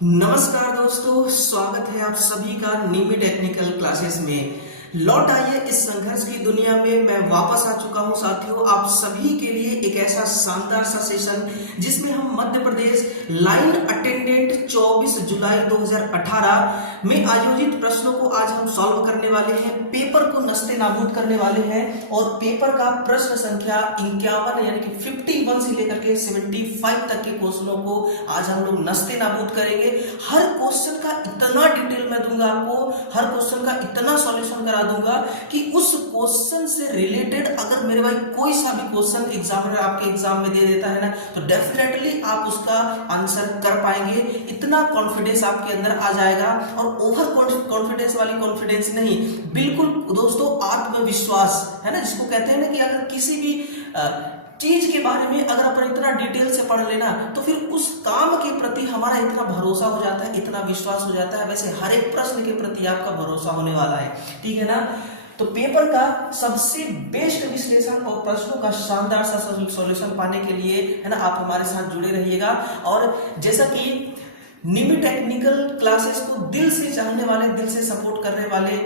नमस्कार दोस्तों, स्वागत है आप सभी का निमी टेक्निकल क्लासेस में। लौट आइए इस संघर्ष की दुनिया में। मैं वापस आ चुका हूं साथियों, आप सभी के लिए एक ऐसा शानदार सा सेशन जिसमें हम मध्य प्रदेश लाइन अटेंडेंट 24 जुलाई 2018 में आयोजित प्रश्नों को आज हम सॉल्व करने वाले हैं। पेपर को नस्ते नाबूद करने वाले हैं और पेपर का प्रश्न संख्या 51 यानी कि 51 से लेकर के 75 तक के क्वेश्चनों को आज हम लोग नस्ते नाबूद करेंगे। हर क्वेश्चन का इतना डिटेल मैं दूंगा आपको, हर क्वेश्चन का इतना सॉल्यूशन करा दूंगा कि उस क्वेश्चन से रिलेटेड अगर मेरे भाई कोई सा भी क्वेश्चन एग्जामिनर आपके एग्जाम में दे देता है ना, तो डेफिनेटली आप उसका आंसर कर पाएंगे। इतना कॉन्फिडेंस आपके अंदर आ जाएगा। और ओवर कॉन्फिडेंस वाली कॉन्फिडेंस नहीं, बिल्कुल दोस्तों आत्मविश्वास है ना, जिसको कहते हैं ना कि अगर किसी भी चीज के बारे में अगर अपन इतना डिटेल से पढ़ लेना तो फिर उस काम के प्रति हमारा इतना भरोसा हो जाता है, इतना विश्वास हो जाता है। वैसे हर एक प्रश्न के प्रति आपका भरोसा होने वाला है, ठीक है ना। तो पेपर का सबसे बेस्ट विश्लेषण और प्रश्नों का शानदार सा सॉल्यूशन पाने के लिए है ना, आप हमारे साथ जुड़े रहिएगा। और जैसा कि निमी टेक्निकल क्लासेस को दिल से चाहने वाले, दिल से सपोर्ट करने वाले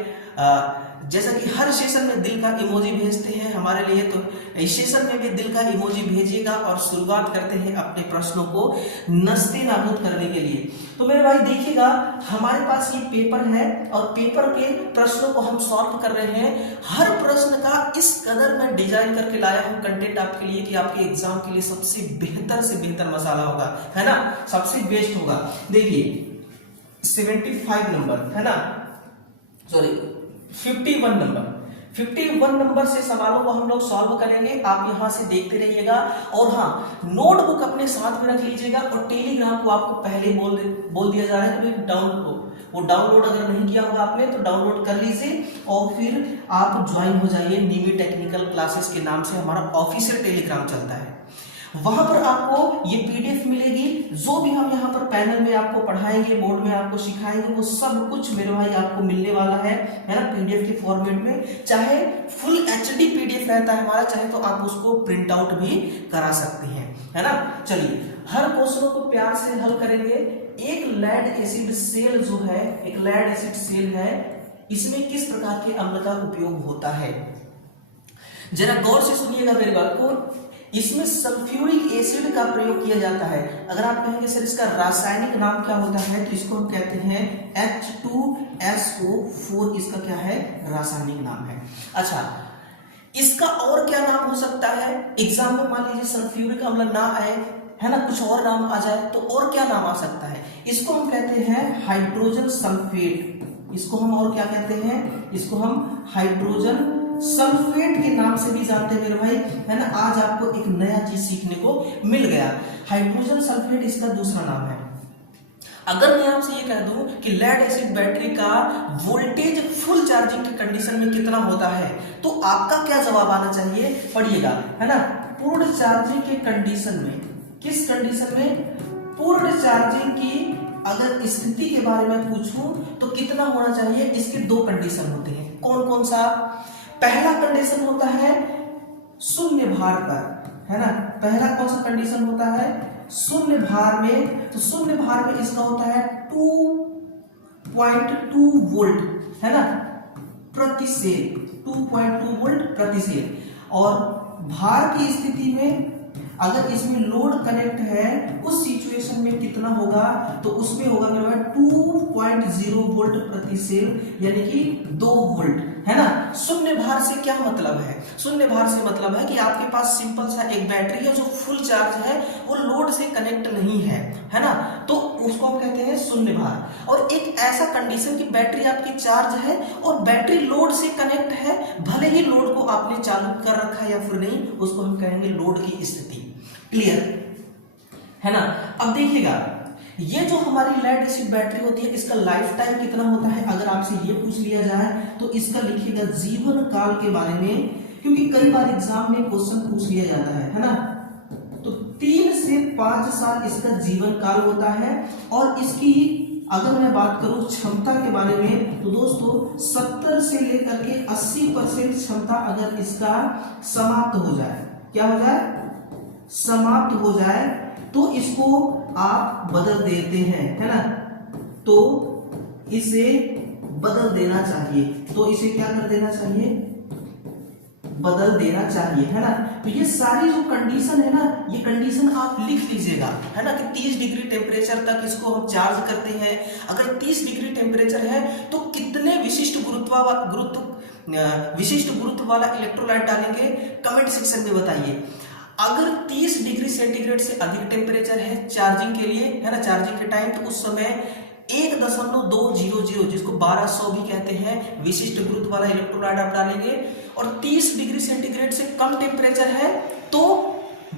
जैसा कि हर सेशन में दिल का इमोजी भेजते हैं हमारे लिए, तो इस सेशन में भी दिल का इमोजी भेजिएगा। और शुरुआत करते हैं अपने प्रश्नों को नस्ते नाबूद करने के लिए। तो मेरे भाई देखिएगा, हमारे पास ये पेपर है और पेपर के प्रश्नों को हम सॉल्व कर रहे हैं। हर प्रश्न का इस कदर मैं डिजाइन करके लाया हूं कंटेंट आपके लिए कि आपके एग्जाम के लिए सबसे बेहतर से बेहतर मसाला होगा, है ना, सबसे बेस्ट होगा। देखिए 75 नंबर है ना, सॉरी 51 नंबर से सवालों को हम लोग सॉल्व करेंगे। आप यहां से देखते रहिएगा। और हाँ, नोटबुक अपने साथ में रख लीजिएगा। और टेलीग्राम को आपको पहले बोल दिया जा रहा है कि डाउनलोड अगर नहीं किया होगा आपने तो डाउनलोड कर लीजिए और फिर आप ज्वाइन हो जाइए। निमी टेक्निकल क्लासेस के नाम से हमारा ऑफिशियल टेलीग्राम चलता है। वहां पर आपको ये पीडीएफ मिलेगी। जो भी हम यहाँ पर पैनल में आपको पढ़ाएंगे, बोर्ड में आपको सिखाएंगे, वो सब कुछ मेरे भाई आपको मिलने वाला है ना, पीडीएफ के फॉर्मेट में। चाहे फुल एचडी पीडीएफ रहता है हमारा, चाहे तो आप उसको प्रिंट आउट भी करा सकते हैं, है ना। चलिए हर क्वेश्चनों को प्यार से हल करेंगे। एक लैड एसिड सेल जो है, एक लैड एसिड सेल है, इसमें किस प्रकार के अम्ल का उपयोग होता है, जरा गौर से सुनिएगा मेरी बात को। इसमें सल्फ्यूरिक एसिड का प्रयोग किया जाता है। अगर आप कहेंगे सर इसका रासायनिक नाम क्या होता है, तो इसको हम कहते हैं H2SO4, इसका क्या है, रासायनिक नाम है। अच्छा, इसका और क्या नाम हो सकता है? एग्जाम में मान लीजिए सल्फ्यूरिक अम्ल ना आए, है ना, कुछ और नाम आ जाए, तो और क्या नाम आ सकता है? इसको हम कहते हैं हाइड्रोजन सल्फेट। इसको हम और क्या कहते हैं? इसको हम हाइड्रोजन सल्फेट के नाम से भी जानते हैं मेरे भाई, है ना। आज आपको एक नया चीज सीखने को मिल गया। हाइड्रोजन सल्फेट इसका दूसरा नाम है। अगर मैं आपसे ये कह दूं कि लेड एसिड बैटरी का वोल्टेज फुल चार्जिंग की कंडीशन में कितना होता है, तो आपका क्या जवाब आना चाहिए? पढ़िएगा, है ना। पूर्ण चार्जिंग के कंडीशन में, किस कंडीशन में? पूर्ण चार्जिंग की अगर स्थिति के बारे में पूछूं तो कितना होना चाहिए? इसके दो कंडीशन होते हैं। कौन कौन सा? पहला कंडीशन होता है शून्य भार पर, है ना। पहला कौन सा कंडीशन होता है? शून्य भार में। तो शून्य भार में इसका होता है 2.2 वोल्ट, है ना, प्रति सेल, 2.2 वोल्ट प्रति सेल। और भार की स्थिति में अगर इसमें लोड कनेक्ट है, उस सिचुएशन में कितना होगा? तो उसमें होगा मेरे भाई 2.0 वोल्ट प्रति सेल, यानी कि 2 वोल्ट, है ना। शून्य भार से क्या मतलब है? शून्य भार से मतलब है कि आपके पास सिंपल सा एक बैटरी है जो फुल चार्ज है, वो लोड से कनेक्ट नहीं है ना, तो उसको हम कहते हैं शून्य भार। और एक ऐसा कंडीशन कि बैटरी आपकी चार्ज है और बैटरी लोड से कनेक्ट है, भले ही लोड को आपने चालू कर रखा है या फिर नहीं, उसको हम कहेंगे लोड की स्थिति। क्लियर है ना। अब देखिएगा, ये जो हमारी लेड एसिड बैटरी होती है, इसका लाइफ टाइम कितना होता है? अगर आपसे ये पूछ लिया जाए तो इसका लिखिएगा जीवन काल के बारे में, क्योंकि कई बार एग्जाम में क्वेश्चन पूछ लिया जाता है ना। तो 3 से 5 साल इसका जीवन काल होता है। और इसकी अगर मैं बात करूं क्षमता के बारे में, तो दोस्तों 70 से लेकर के 80% क्षमता अगर इसका समाप्त हो जाए, क्या हो जाए? समाप्त हो जाए, तो इसको आप बदल देते हैं, है ना, तो इसे बदल देना चाहिए, तो इसे क्या कर देना चाहिए, बदल देना चाहिए, है ना। तो ये सारी जो कंडीशन है ना, ये कंडीशन आप लिख लीजिएगा, है ना, कि 30 डिग्री टेम्परेचर तक इसको हम चार्ज करते हैं। अगर 30 डिग्री टेम्परेचर है तो कितने विशिष्ट गुरुत्व वाला इलेक्ट्रोलाइट डालेंगे, कमेंट सेक्शन में बताइए। अगर 30 डिग्री सेंटीग्रेड से अधिक टेम्परेचर है चार्जिंग के लिए, है ना, चार्जिंग के टाइम, तो उस समय 1.200 जिसको 1200 भी कहते हैं विशिष्ट गुरुत्व वाला इलेक्ट्रोलाइट आप डालेंगे। और 30 डिग्री सेंटीग्रेड से कम टेम्परेचर है तो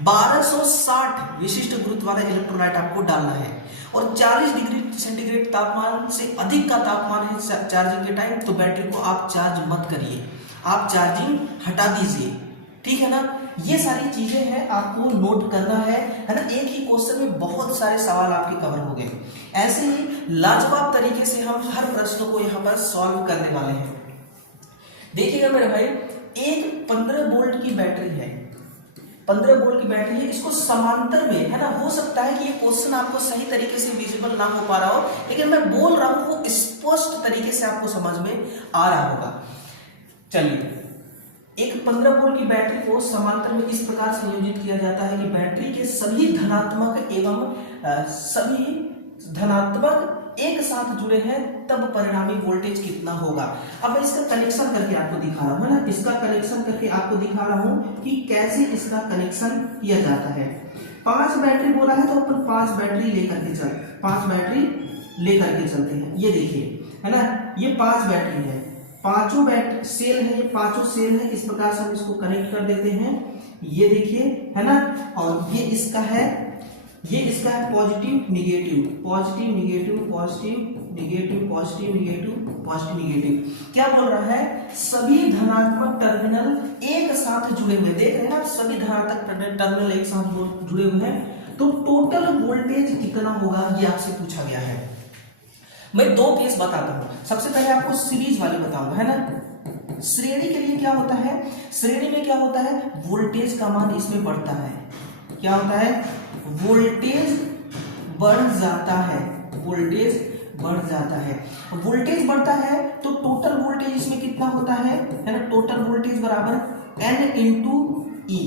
1260 विशिष्ट गुरुत्व वाला इलेक्ट्रोलाइट आपको डालना है। और 40 डिग्री सेंटीग्रेड तापमान से अधिक का तापमान है चार्जिंग के टाइम, तो बैटरी को आप चार्ज मत करिए, आप चार्जिंग हटा दीजिए, ठीक है ना। ये सारी चीजें हैं, आपको नोट करना है ना। एक ही क्वेश्चन में बहुत सारे सवाल आपके कवर हो गए। ऐसे ही लाजवाब तरीके से हम हर प्रश्न को यहाँ पर सॉल्व करने वाले हैं। देखिएगा मेरे भाई, एक 15 वोल्ट की बैटरी है, 15 वोल्ट की बैटरी है, इसको समांतर में, है ना, हो सकता है कि ये क्वेश्चन आपको सही तरीके से विजिबल ना हो पा रहा हो, लेकिन मैं बोल रहा हूं वो स्पष्ट तरीके से आपको समझ में आ रहा होगा। चलिए, एक 15 वोल्ट की बैटरी को समांतर में इस प्रकार संयोजित किया जाता है कि बैटरी के सभी धनात्मक एवं सभी धनात्मक एक साथ जुड़े हैं, तब परिणामी वोल्टेज कितना होगा। अब मैं इसका कनेक्शन करके आपको दिखा रहा हूं, है ना, इसका कनेक्शन करके आपको दिखा रहा हूं कि कैसे इसका कनेक्शन किया जाता है। 5 बैटरी बोला है तो अपन 5 बैटरी लेकर के चलते हैं। ये देखिए, है ना, ये 5 बैटरी है, पांचों सेल है, ये पांचों सेल है, इस प्रकार से हम इसको कनेक्ट कर देते हैं। ये देखिए, है ना, और ये इसका है positive negative, positive negative, positive negative, positive negative, positive negative. क्या बोल रहा है, सभी धनात्मक टर्मिनल एक साथ जुड़े हुए, देख रहे हैं आप, सभी धनात्मक टर्मिनल एक साथ जुड़े हुए हैं, तो टोटल वोल्टेज कितना होगा, ये आपसे पूछा गया है। मैं 2 केस बताता हूं। सबसे पहले आपको सीरीज वाले बताऊंगा, है ना। श्रेणी के लिए क्या होता है, श्रेणी में क्या होता है, वोल्टेज का मान इसमें बढ़ता है, क्या होता है, वोल्टेज बढ़ जाता है, वोल्टेज बढ़ जाता है। वोल्टेज बढ़ता है तो टोटल वोल्टेज इसमें कितना होता है ना, टोटल वोल्टेज बराबर N इंटू ई।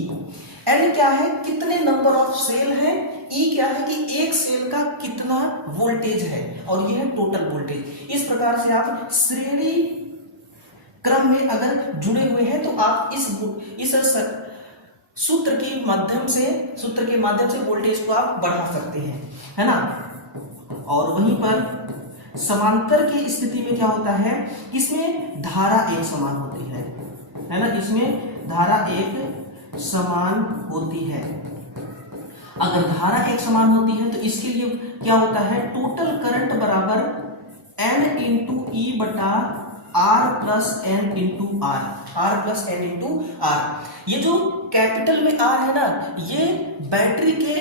N क्या है, कितने नंबर ऑफ सेल है, E क्या है कि एक सेल का कितना वोल्टेज है, और ये है टोटल वोल्टेज। इस प्रकार से आप श्रेणी क्रम में अगर जुड़े हुए हैं तो आप इस सूत्र के माध्यम से वोल्टेज को आप बढ़ा सकते हैं, है ना। और वहीं पर समांतर की स्थिति में क्या होता है, इसमें धारा एक समान होती है ना, इसमें धारा एक समान होती है। अगर धारा एक समान होती है तो इसके लिए क्या होता है, टोटल करंट बराबर N इंटू ई बटा R plus N into R. ये जो कैपिटल में R है ना, ये बैटरी के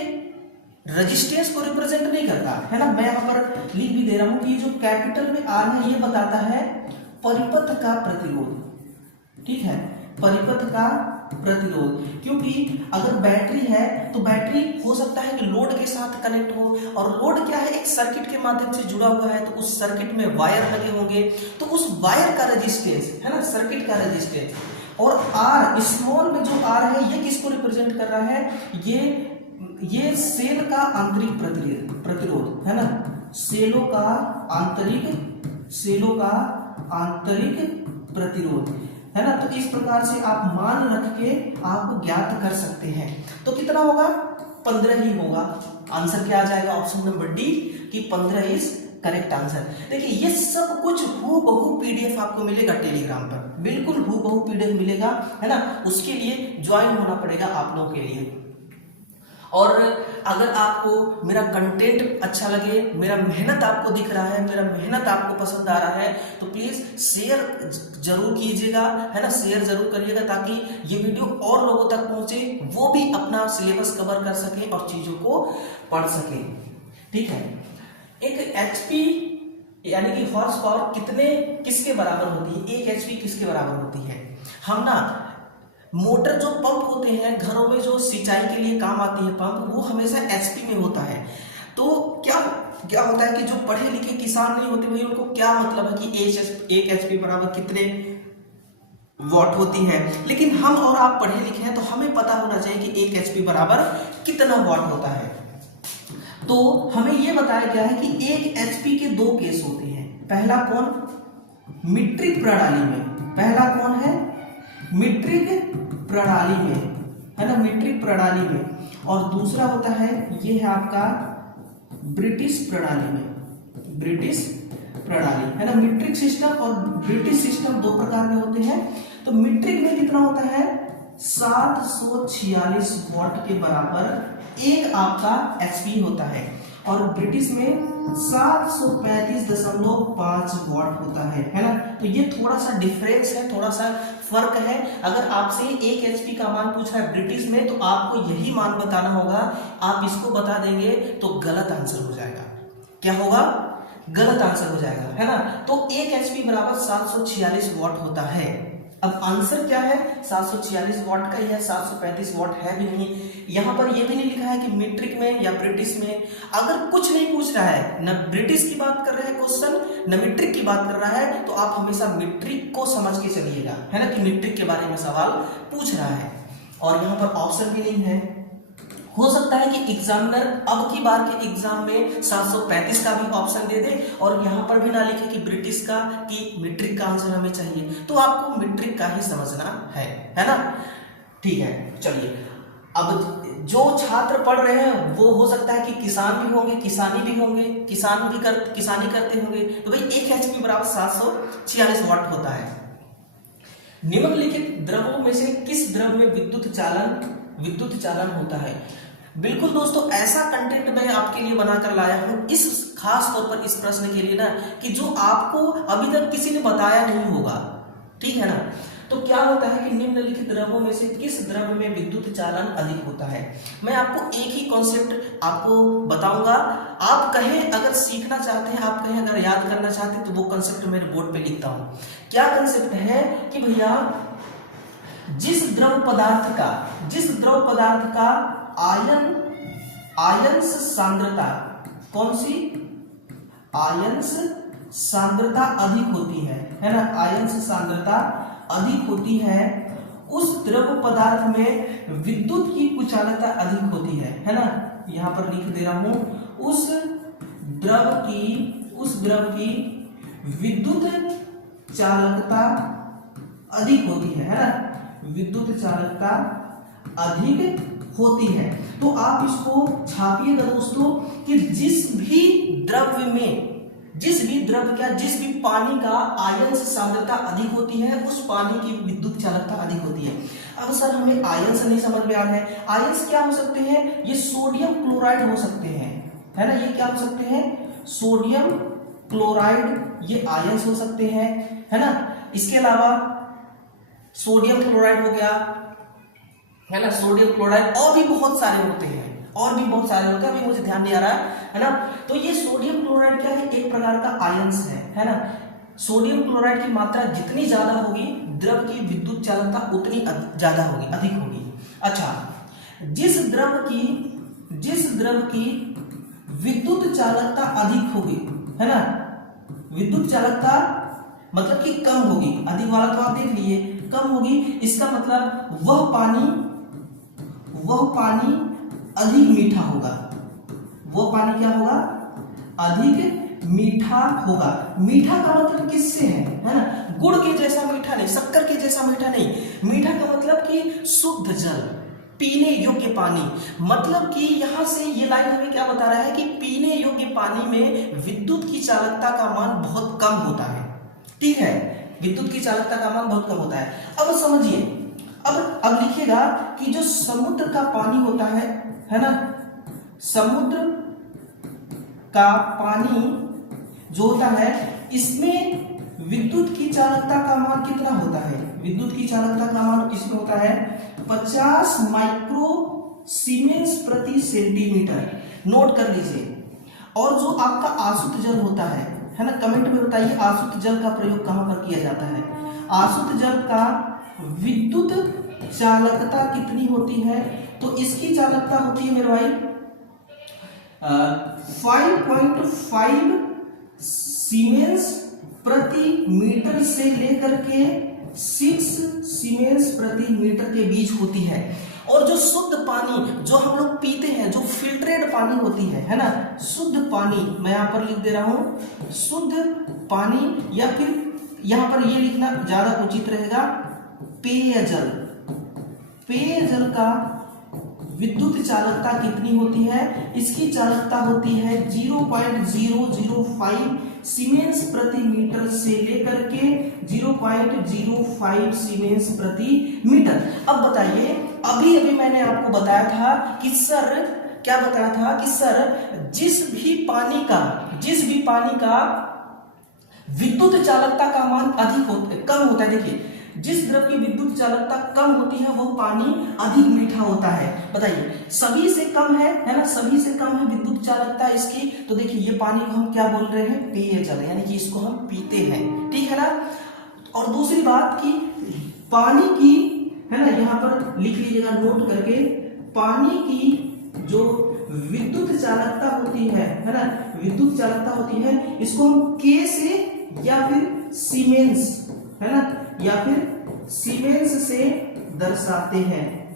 रेजिस्टेंस को रिप्रेजेंट नहीं करता, है ना। मैं यहां पर लिख भी दे रहा हूं कि ये जो कैपिटल में R है, ये बताता है परिपथ का प्रतिरोध, ठीक है, परिपथ का प्रतिरोध। क्योंकि अगर बैटरी है तो बैटरी हो सकता है कि लोड के साथ कनेक्ट हो, और लोड क्या है, एक सर्किट के माध्यम से जुड़ा हुआ है, तो उस सर्किट में वायर लगे होंगे, तो उस वायर का रेजिस्टेंस, है ना, सर्किट का रेजिस्टेंस। और R स्मॉल में जो R है, ये किसको रिप्रेजेंट कर रहा है, ये सेल का आंतरिक प्रतिरोध, है ना, सेलों का आंतरिक प्रतिरोध, है ना। तो इस प्रकार से आप मान रख के आप ज्ञात कर सकते हैं। तो कितना होगा, 15 ही होगा। आंसर क्या आ जाएगा, ऑप्शन नंबर डी कि 15 इज करेक्ट आंसर। देखिए, ये सब कुछ हूबहू पीडीएफ आपको मिलेगा टेलीग्राम पर, बिल्कुल हूबहू पीडीएफ मिलेगा, है ना। उसके लिए ज्वाइन होना पड़ेगा आप लोगों के लिए। और अगर आपको मेरा कंटेंट अच्छा लगे, मेरा मेहनत आपको दिख रहा है, मेरा मेहनत आपको पसंद आ रहा है, तो प्लीज शेयर जरूर कीजिएगा, है ना, शेयर जरूर करिएगा, ताकि ये वीडियो और लोगों तक पहुंचे, वो भी अपना सिलेबस कवर कर सके और चीजों को पढ़ सके, ठीक है। एक HP यानी कि हॉर्स पावर किसके बराबर होती है, 1 HP किसके बराबर होती है। हम ना मोटर जो पंप होते हैं घरों में जो सिंचाई के लिए काम आती है पंप, वो हमेशा एचपी में होता है। तो क्या क्या होता है कि जो पढ़े लिखे किसान नहीं होते भाई, उनको क्या मतलब है कि एक एचपी बराबर कितने वॉट होती है। लेकिन हम और आप पढ़े लिखे हैं तो हमें पता होना चाहिए कि एक एचपी बराबर कितना वॉट होता है। तो हमें यह बताया गया है कि एक एचपी के दो केस होते हैं। पहला कौन? मीट्रिक प्रणाली में। पहला कौन है? मीट्रिक प्रणाली में, है ना, मीट्रिक प्रणाली में। और दूसरा होता है, ये है आपका ब्रिटिश प्रणाली में। ब्रिटिश प्रणाली, है ना। मीट्रिक सिस्टम और ब्रिटिश सिस्टम दो प्रकार के होते हैं। तो मीट्रिक में कितना होता है? 746 वॉट के बराबर एक आपका एचपी होता है, और ब्रिटिश में 735.5 वॉट होता है ना। तो ये थोड़ा सा डिफरेंस है, थोड़ा सा फर्क है। अगर आपसे एक एचपी का मान पूछ रहा है ब्रिटिश में, तो आपको यही मान बताना होगा। आप इसको बता देंगे तो गलत आंसर हो जाएगा। क्या होगा? गलत आंसर हो जाएगा, है ना। तो एक एचपी बराबर 746 वॉट होता है। अब आंसर क्या है? 746 वॉट का ही है, 735 वॉट है भी नहीं। यहां पर यह भी नहीं लिखा है कि मीट्रिक में या ब्रिटिश में। अगर कुछ नहीं पूछ रहा है, न ब्रिटिश की बात कर रहा है क्वेश्चन, न मीट्रिक की बात कर रहा है, तो आप हमेशा मीट्रिक को समझ के चलिएगा, है ना, कि मीट्रिक के बारे में सवाल पूछ रहा है। और यहाँ पर ऑप्शन भी नहीं है। हो सकता है कि एग्जामिनर अब की बार के एग्जाम में 735 का भी ऑप्शन दे दे और यहां पर भी ना लिखे कि ब्रिटिश का कि मीट्रिक का आंसर हमें चाहिए। तो आपको मीट्रिक का ही समझना है ना। ठीक है, चलिए। अब जो छात्र पढ़ रहे हैं वो हो सकता है कि किसान भी होंगे, किसानी भी होंगे, किसानी करते होंगे। तो भाई एक एचपी बराबर 746 वॉट होता है। निम्नलिखित द्रवों में से किस द्रव में विद्युत चालन होता है? बिल्कुल दोस्तों, ऐसा कंटेंट मैं आपके लिए बनाकर लाया हूं, इस खास तौर पर इस प्रश्न के लिए ना, कि जो आपको अभी तक किसी ने बताया नहीं होगा। ठीक है ना। तो क्या होता है कि निम्नलिखित द्रवों में से किस द्रव में विद्युत चालन अधिक होता है? मैं आपको एक ही कॉन्सेप्ट आपको बताऊंगा। आप कहें अगर सीखना चाहते हैं, आप कहें अगर याद करना चाहते हैं, तो वो कॉन्सेप्ट मेरे बोर्ड पे लिखता हूं। क्या कॉन्सेप्ट है कि भैया जिस द्रव पदार्थ का आयंस सांद्रता, कौन सी? आयंस सांद्रता अधिक होती है ना, आयंस सांद्रता अधिक होती है, उस द्रव पदार्थ में विद्युत की कुचालकता अधिक होती है ना। यहां पर लिख दे रहा हूं, उस द्रव की विद्युत चालकता अधिक होती है ना, विद्युत चालकता अधिक होती है। तो आप इसको छापिएगा दोस्तों कि जिस भी पानी का आयंस सांद्रता अधिक होती है, उस पानी की विद्युत चालकता अधिक होती है। अब सर हमें आयंस नहीं समझ में आ रहा है। आयंस क्या हो सकते हैं? ये सोडियम क्लोराइड हो सकते हैं, है ना। ये क्या हो सकते हैं? सोडियम क्लोराइड, ये आयंस हो सकते हैं, है ना। इसके अलावा सोडियम क्लोराइड हो गया, है ना, सोडियम क्लोराइड, और भी बहुत सारे होते हैं, अभी मुझे ध्यान नहीं आ रहा है ना। तो ये सोडियम क्लोराइड क्या है? एक प्रकार का आयंस है ना। सोडियम क्लोराइड की मात्रा जितनी ज्यादा होगी, द्रव की विद्युत चालकता उतनी ज्यादा होगी, अधिक होगी। अच्छा, जिस द्रव की विद्युत चालकता अधिक होगी, है ना, विद्युत चालकता मतलब कि कम होगी, अधिक वाला तो आप देख लिए, कम होगी, इसका मतलब वह पानी अधिक मीठा होगा। वो पानी क्या होगा? अधिक मीठा होगा। मीठा का मतलब किससे है ना, गुड़ के जैसा मीठा नहीं, शक्कर के जैसा मीठा नहीं। मीठा का मतलब कि शुद्ध जल, पीने योग्य पानी। मतलब कि यहां से ये लाइन हमें क्या बता रहा है कि पीने योग्य पानी में विद्युत की चालकता का मान बहुत कम होता है। ठीक है, विद्युत की चालकता का मान बहुत कम होता है। अब समझिए, अब लिखिएगा कि जो समुद्र का पानी होता है ना, समुद्र का पानी जो होता है, इसमें विद्युत की चालकता का मान कितना होता है? विद्युत की चालकता का मान इसमें होता है 50 माइक्रो सीमेंस प्रति सेंटीमीटर। नोट कर लीजिए। और जो आपका आसुत जल होता है ना, कमेंट में बताइए आसुत जल का प्रयोग कहां पर किया जाता है? आसुत जल का विद्युत चालकता कितनी होती है? तो इसकी चालकता होती है मेरे भाई 5.5 सीमेंस प्रति मीटर से लेकर के 6 सीमेंस प्रति मीटर के बीच होती है। और जो शुद्ध पानी जो हम लोग पीते हैं, जो फिल्टरेड पानी होती है ना, शुद्ध पानी, मैं यहां पर लिख दे रहा हूं शुद्ध पानी, या फिर यहां पर ये लिखना ज्यादा उचित रहेगा पेयजल। पेयजल का विद्युत चालकता कितनी होती है? इसकी चालकता होती है 0.005 सीमेंस प्रति मीटर से लेकर के 0.05 सीमेंस प्रति मीटर। अब बताइए, अभी मैंने आपको बताया था कि सर, क्या बताया था कि सर जिस भी पानी का विद्युत चालकता का मान कम होता है, देखिए जिस द्रव की विद्युत चालकता कम होती है वह पानी अधिक मीठा होता है। बताइए, सभी से कम है ना, सभी से कम है विद्युत चालकता इसकी। तो देखिए ये पानी को हम क्या बोल रहे हैं? पेयजल, यानी कि इसको हम पीते हैं, ठीक है ना। और दूसरी बात कि पानी की, है ना, यहाँ पर लिख लीजिएगा नोट करके, पानी की जो विद्युत चालकता होती है ना, विद्युत चालकता होती है, इसको हम के से या फिर सीमेंस, है ना, या फिर सीमेंस से दर्शाते हैं।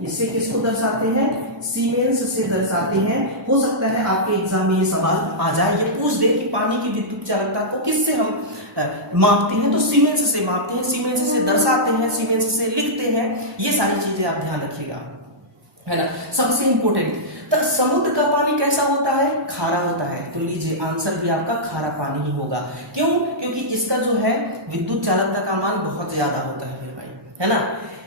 इससे किसको दर्शाते हैं? सीमेंस से दर्शाते हैं। हो सकता है आपके एग्जाम में ये सवाल आ जाए, ये पूछ दे कि पानी की विद्युत चालकता को किससे हम मापते हैं? तो सीमेंस से मापते हैं, सीमेंस से दर्शाते हैं, सीमेंस से लिखते हैं। ये सारी चीजें आप ध्यान रखिएगा, है ना। सबसे इंपोर्टेंट, तो समुद्र का पानी कैसा होता है? खारा होता है। तो लीजिए आंसर भी आपका खारा पानी ही होगा। क्यों? क्योंकि इसका जो है विद्युत चालकता का मान बहुत ज्यादा होता है मेरे भाई, है ना।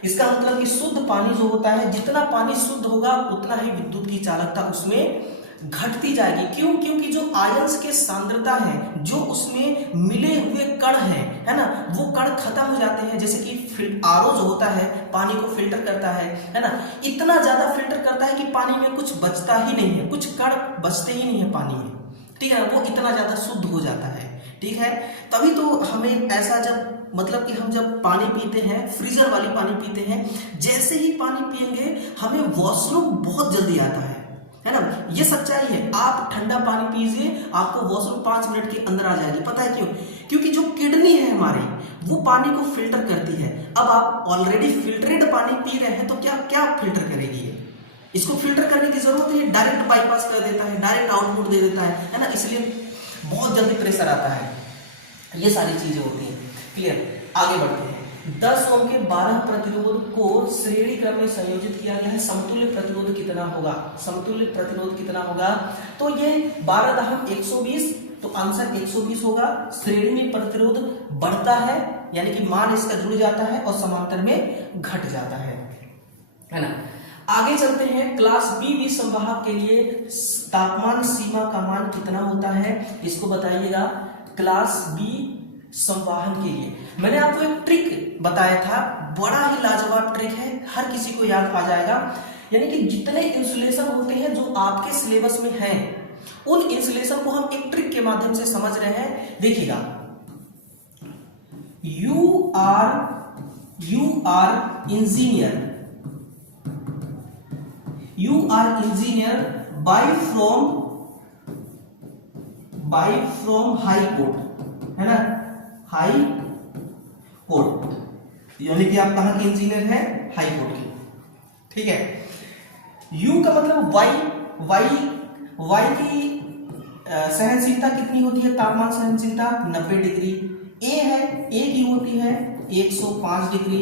इसका मतलब कि शुद्ध पानी जो होता है, जितना पानी शुद्ध होगा उतना ही विद्युत की चालकता उसमें घटती जाएगी। क्यों? क्योंकि जो आयंस के सांद्रता है, जो उसमें मिले हुए कण है ना, वो कण खत्म हो जाते हैं। जैसे कि आरओ जो होता है पानी को फिल्टर करता है ना, इतना ज्यादा फिल्टर करता है कि पानी में कुछ बचता ही नहीं है, कुछ कण बचते ही नहीं है पानी में, ठीक है। वो इतना ज्यादा शुद्ध हो जाता है, ठीक है। तभी तो हमें ऐसा, जब मतलब कि हम जब पानी पीते हैं, फ्रीजर वाली पानी पीते हैं, जैसे ही पानी पिएंगे हमें वॉशरूम बहुत जल्दी आता है ना। ये सच्चाई है। आप ठंडा पानी पीजिए, आपको वॉशरूम 5 मिनट के अंदर आ जाएगी। पता है क्यों? क्योंकि जो किडनी है हमारी, वो पानी को फिल्टर करती है। अब आप ऑलरेडी फिल्टरेड पानी पी रहे हैं, तो क्या क्या फिल्टर करेगी? इसको फिल्टर करने की जरूरत है, डायरेक्ट बाईपास कर देता है, डायरेक्ट आउटपुट दे देता है ना। इसलिए बहुत जल्दी प्रेशर आता है। ये सारी चीजें होती हैं। क्लियर? आगे बढ़ते हैं। 10 ओम के 12 प्रतिरोध को श्रेणी क्रम में संयोजित किया गया है। समतुल्य प्रतिरोध कितना होगा? समतुल्य प्रतिरोध कितना होगा? तो ये 12 दशमलव 120, तो आंसर 120 होगा। श्रेणी में प्रतिरोध बढ़ता है, यानी कि मान इसका जुड़ जाता है, और समांतर में घट जाता है ना। आगे चलते हैं। क्लास बी विसंवाहक के लिए तापमान सीमा का मान कितना होता है? इसको बताइएगा। क्लास बी संवाहन के लिए मैंने आपको एक ट्रिक बताया था, बड़ा ही लाजवाब ट्रिक है, हर किसी को याद आ जाएगा। यानी कि जितने इंसुलेशन होते हैं जो आपके सिलेबस में हैं, उन इंसुलेशन को हम एक ट्रिक के माध्यम से समझ रहे हैं। देखिएगा, you are engineer by from high court, है ना, हाई कोर्ट, यानी कि आप कहां के इंजीनियर हैं? हाई कोर्ट के, ठीक है। U का मतलब वाई की सहनशीलता कितनी होती है? तापमान सहनशीलता 90 डिग्री। A है, A की होती है 105 डिग्री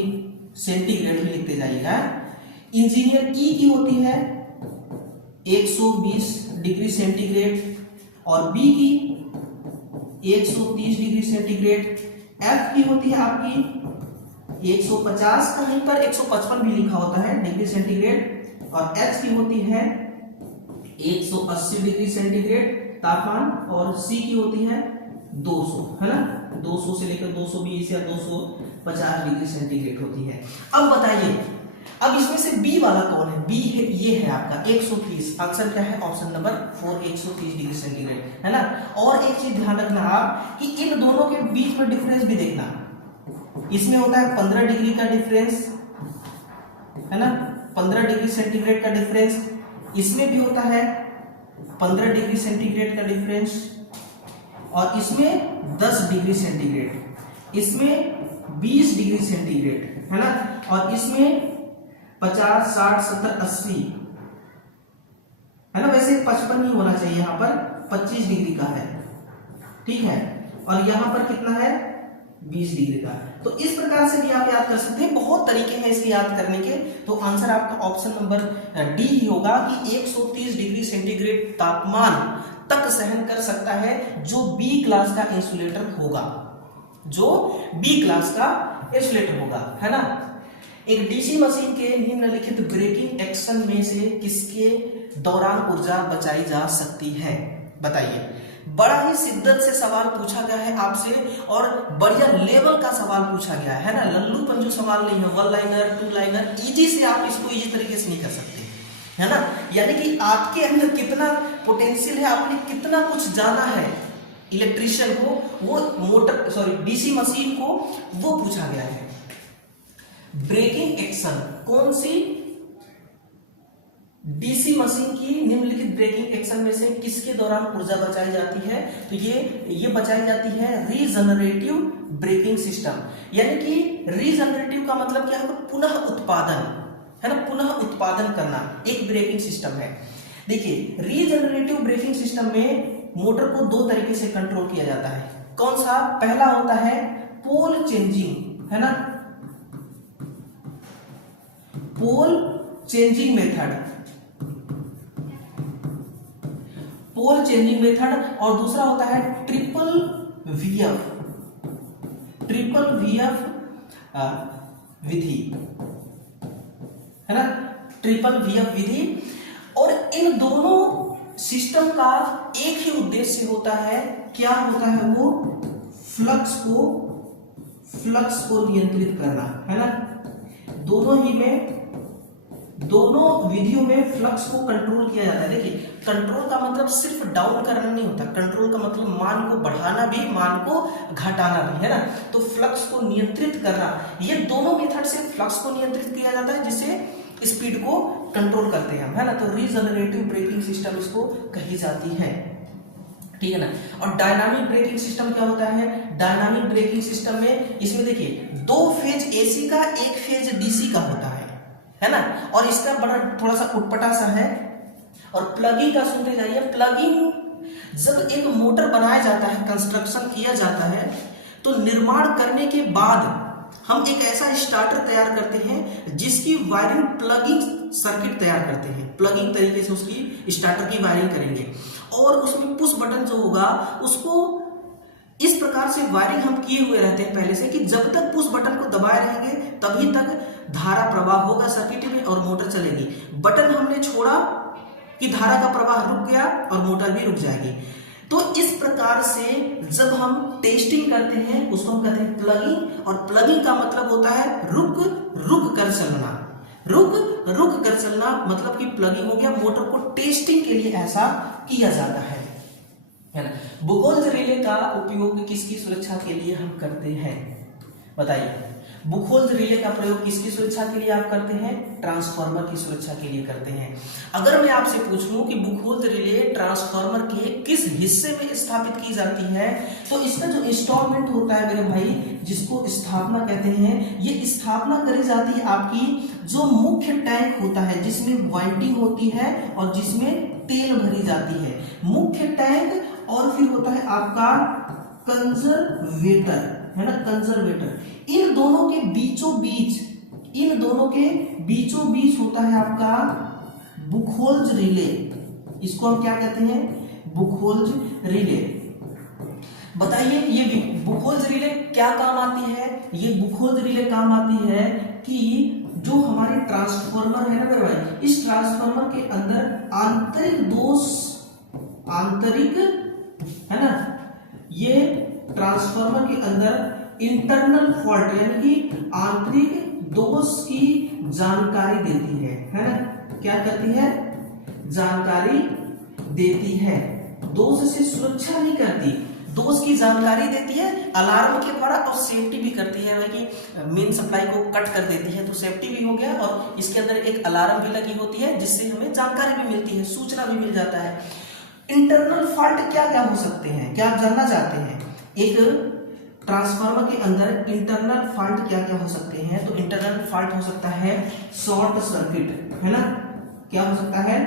सेंटीग्रेड ही लिखते जाइएगा। इंजीनियर E की होती है 120 डिग्री सेंटीग्रेड, और B की 130 डिग्री सेंटीग्रेड। F की होती है आपकी 150, कहीं पर 155 भी लिखा होता है डिग्री सेंटीग्रेड, और H की होती है 180 डिग्री सेंटीग्रेड तापमान, और C की होती है 200, है ना, 200 से लेकर 220 या 250 डिग्री सेंटीग्रेड होती है। अब बताइए, अब इसमें से बी वाला कौन है? बी है, ये है आपका 130। आंसर क्या है? ऑप्शन नंबर 4, 130 डिग्री सेंटीग्रेड, है ना। और एक चीज ध्यान रखना आप कि इन दोनों के बीच में डिफरेंस भी देखना। इसमें होता है 15 डिग्री का डिफरेंस, है ना, 15 डिग्री सेंटीग्रेड का डिफरेंस इसमें भी होता है, 15 डिग्री सेंटीग्रेड का डिफरेंस, और इसमें 10 डिग्री सेंटीग्रेड, इसमें 20 डिग्री सेंटीग्रेड, है ना, और इसमें 50, 60, 70, 80, है ना। वैसे 55 ही होना चाहिए, यहाँ पर 25 डिग्री का है, ठीक है, और यहाँ पर कितना है, 20 डिग्री का। तो इस प्रकार से भी आप याद कर सकते हैं, बहुत तरीके हैं इसके याद करने के। तो आंसर आपका ऑप्शन नंबर डी ही होगा कि 130 डिग्री सेंटीग्रेड तापमान तक सहन कर सकता है जो बी क्लास का इंसुलेटर होगा, जो बी क्लास का इंसुलेटर होगा, है ना। एक डीसी मशीन के निम्नलिखित ब्रेकिंग एक्शन में से किसके दौरान ऊर्जा बचाई जा सकती है, बताइए। बड़ा ही शिद्दत से सवाल पूछा गया है आपसे और बढ़िया लेवल का सवाल पूछा गया है ना, लल्लू पंजू सवाल नहीं है, 1 लाइनर 2 लाइनर, इजी से आप इसको इजी तरीके से नहीं कर सकते, है ना। यानी कि आपके अंदर कितना पोटेंशियल है, आपने कितना कुछ जाना है इलेक्ट्रिशियन को, वो डीसी मशीन को वो पूछा गया है। ब्रेकिंग एक्शन, कौन सी डीसी मशीन की निम्नलिखित ब्रेकिंग एक्शन में से किसके दौरान ऊर्जा बचाई जाती है, तो ये बचाई जाती है रीजनरेटिव ब्रेकिंग सिस्टम। यानी कि रीजनरेटिव का मतलब क्या है, पुनः उत्पादन, है ना, पुनः उत्पादन करना एक ब्रेकिंग सिस्टम है। देखिए रीजनरेटिव ब्रेकिंग सिस्टम में मोटर को 2 तरीके से कंट्रोल किया जाता है। कौन सा, पहला होता है पोल चेंजिंग, है ना, पोल चेंजिंग मेथड, पोल चेंजिंग मेथड, और दूसरा होता है ट्रिपल वीएफ विधि, है ना, ट्रिपल वीएफ विधि। और इन दोनों सिस्टम का एक ही उद्देश्य होता है, क्या होता है वो, फ्लक्स को नियंत्रित करना, है ना। दोनों विधियों में फ्लक्स को कंट्रोल किया जाता है। देखिए कंट्रोल का मतलब सिर्फ डाउन करना नहीं होता, कंट्रोल का मतलब मान को बढ़ाना भी, मान को घटाना भी, है ना। तो फ्लक्स को नियंत्रित करना, ये दोनों मेथड से फ्लक्स को नियंत्रित किया जाता है, जिससे स्पीड को कंट्रोल करते हैं हम, है ना। तो रीजनरेटिव ब्रेकिंग सिस्टम इसको कही जाती है, ठीक है ना। और डायनामिक ब्रेकिंग सिस्टम क्या होता है, डायनामिक ब्रेकिंग सिस्टम में इसमें देखिए 2 फेज एसी का 1 फेज डीसी का होता है ना। और इसका बड़ा थोड़ा सा उटपटा सा है। और प्लगिंग का सुनते जाइए, प्लगिंग जब एक मोटर बनाया जाता है, कंस्ट्रक्शन किया जाता है, तो निर्माण करने के बाद हम एक ऐसा स्टार्टर तैयार करते हैं जिसकी वायरिंग प्लगिंग सर्किट तैयार करते हैं, प्लगिंग तरीके से उसकी स्टार्टर की वायरिंग करेंगे, और उसमें पुश बटन जो होगा उसको इस प्रकार से वायरिंग हम किए हुए रहते हैं पहले से कि जब तक पुश बटन को दबाए रहेंगे तभी तक धारा प्रवाह होगा सर्किट में और मोटर चलेगी। बटन हमने छोड़ा कि धारा का प्रवाह रुक गया और मोटर भी रुक जाएगी। तो इस प्रकार से जब हम टेस्टिंग करते हैं उसको हम कहते हैं प्लगिंग, और प्लगिंग का मतलब होता है रुक कर चलना, रुक कर चलना मतलब कि प्लगिंग हो गया। मोटर को टेस्टिंग के लिए ऐसा किया जाता है ना। बुखोल्ज रिले का उपयोग किसकी सुरक्षा के लिए हम करते हैं, बताइए। बुखोल्ज रिले का प्रयोग किसकी सुरक्षा के लिए आप करते हैं, ट्रांसफार्मर की सुरक्षा के लिए करते हैं। अगर मैं आपसे पूछूं कि बुखोल्ज रिले ट्रांसफार्मर के किस हिस्से में स्थापित की जाती है, तो इसका जो इंस्टॉलमेंट होता है मेरे भाई, जिसको स्थापना कहते हैं, ये स्थापना करी जाती है आपकी जो मुख्य टैंक होता है जिसमें वाइंडिंग होती है और जिसमें तेल भरी जाती है, मुख्य टैंक, और फिर होता है आपका कंजर्वेटर, है ना, कंजर्वेटर। इन दोनों के बीचों बीच होता है आपका बुखोल्ज रिले, इसको हम क्या कहते हैं, बुखोल्ज रिले। बताइए ये बुखोल्ज रिले क्या काम आती है, ये बुखोल्ज रिले काम आती है कि जो हमारे ट्रांसफार्मर है ना मेरे भाई, इस ट्रांसफार्मर के अंदर आंतरिक दोष, आंतरिक, है ना, ये ट्रांसफार्मर के अंदर इंटरनल फॉल्ट यानी कि आंतरिक दोष की जानकारी देती है ना, क्या करती है, जानकारी देती है। दोष से सुरक्षा नहीं करती, तो उसकी जानकारी देती है अलार्म के द्वारा और सेफ्टी भी करती है, कि मेन सप्लाई को कट कर देती है, तो सेफ्टी भी हो गया और इसके अंदर एक अलार्म भी लगी होती है जिससे हमें जानकारी भी मिलती है, सूचना भी मिल जाता है। इंटरनल फॉल्ट क्या क्या हो सकते हैं, क्या आप जानना चाहते हैं? एक ट्रांसफार्मर के अंदर इंटरनल फॉल्ट क्या क्या हो सकते हैं? तो इंटरनल फॉल्ट हो सकता है शॉर्ट सर्किट, है ना, क्या हो सकता है?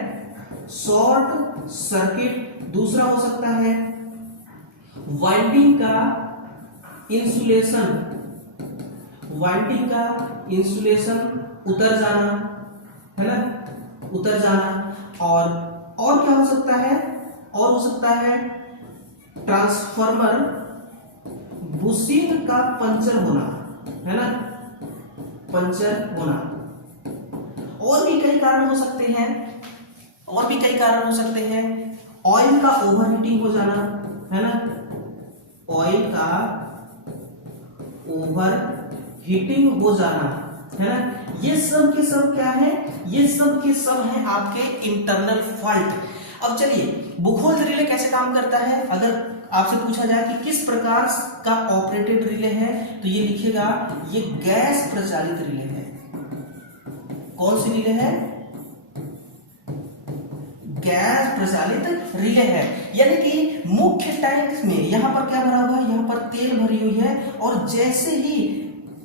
Short circuit. दूसरा हो सकता है वाइंडिंग का इंसुलेशन, वाइंडिंग का इंसुलेशन उतर जाना, है ना, उतर जाना। और क्या हो सकता है? और हो सकता है ट्रांसफार्मर बुशिंग का पंचर होना, है ना, पंचर होना। और भी कई कारण हो सकते हैं, और भी कई कारण हो सकते हैं। ऑयल का ओवरहीटिंग हो जाना, है ना, ऑयल का ओवरहीटिंग हो जाना, है ना, ये सब के सब क्या है? ये सब के सब हैं आपके इंटरनल फॉल्ट। अब चलिए बुखोल्ज रिले कैसे काम करता है? अगर आपसे पूछा जाए कि किस प्रकार का ऑपरेटेड रिले है, तो ये लिखेगा ये गैस प्रचालित रिले है। कौन सी रिले है? गैस प्रचालित रिले है। यानी कि मुख्य टैंक में यहां पर क्या भरा हुआ है? यहां पर तेल भरी हुई है और जैसे ही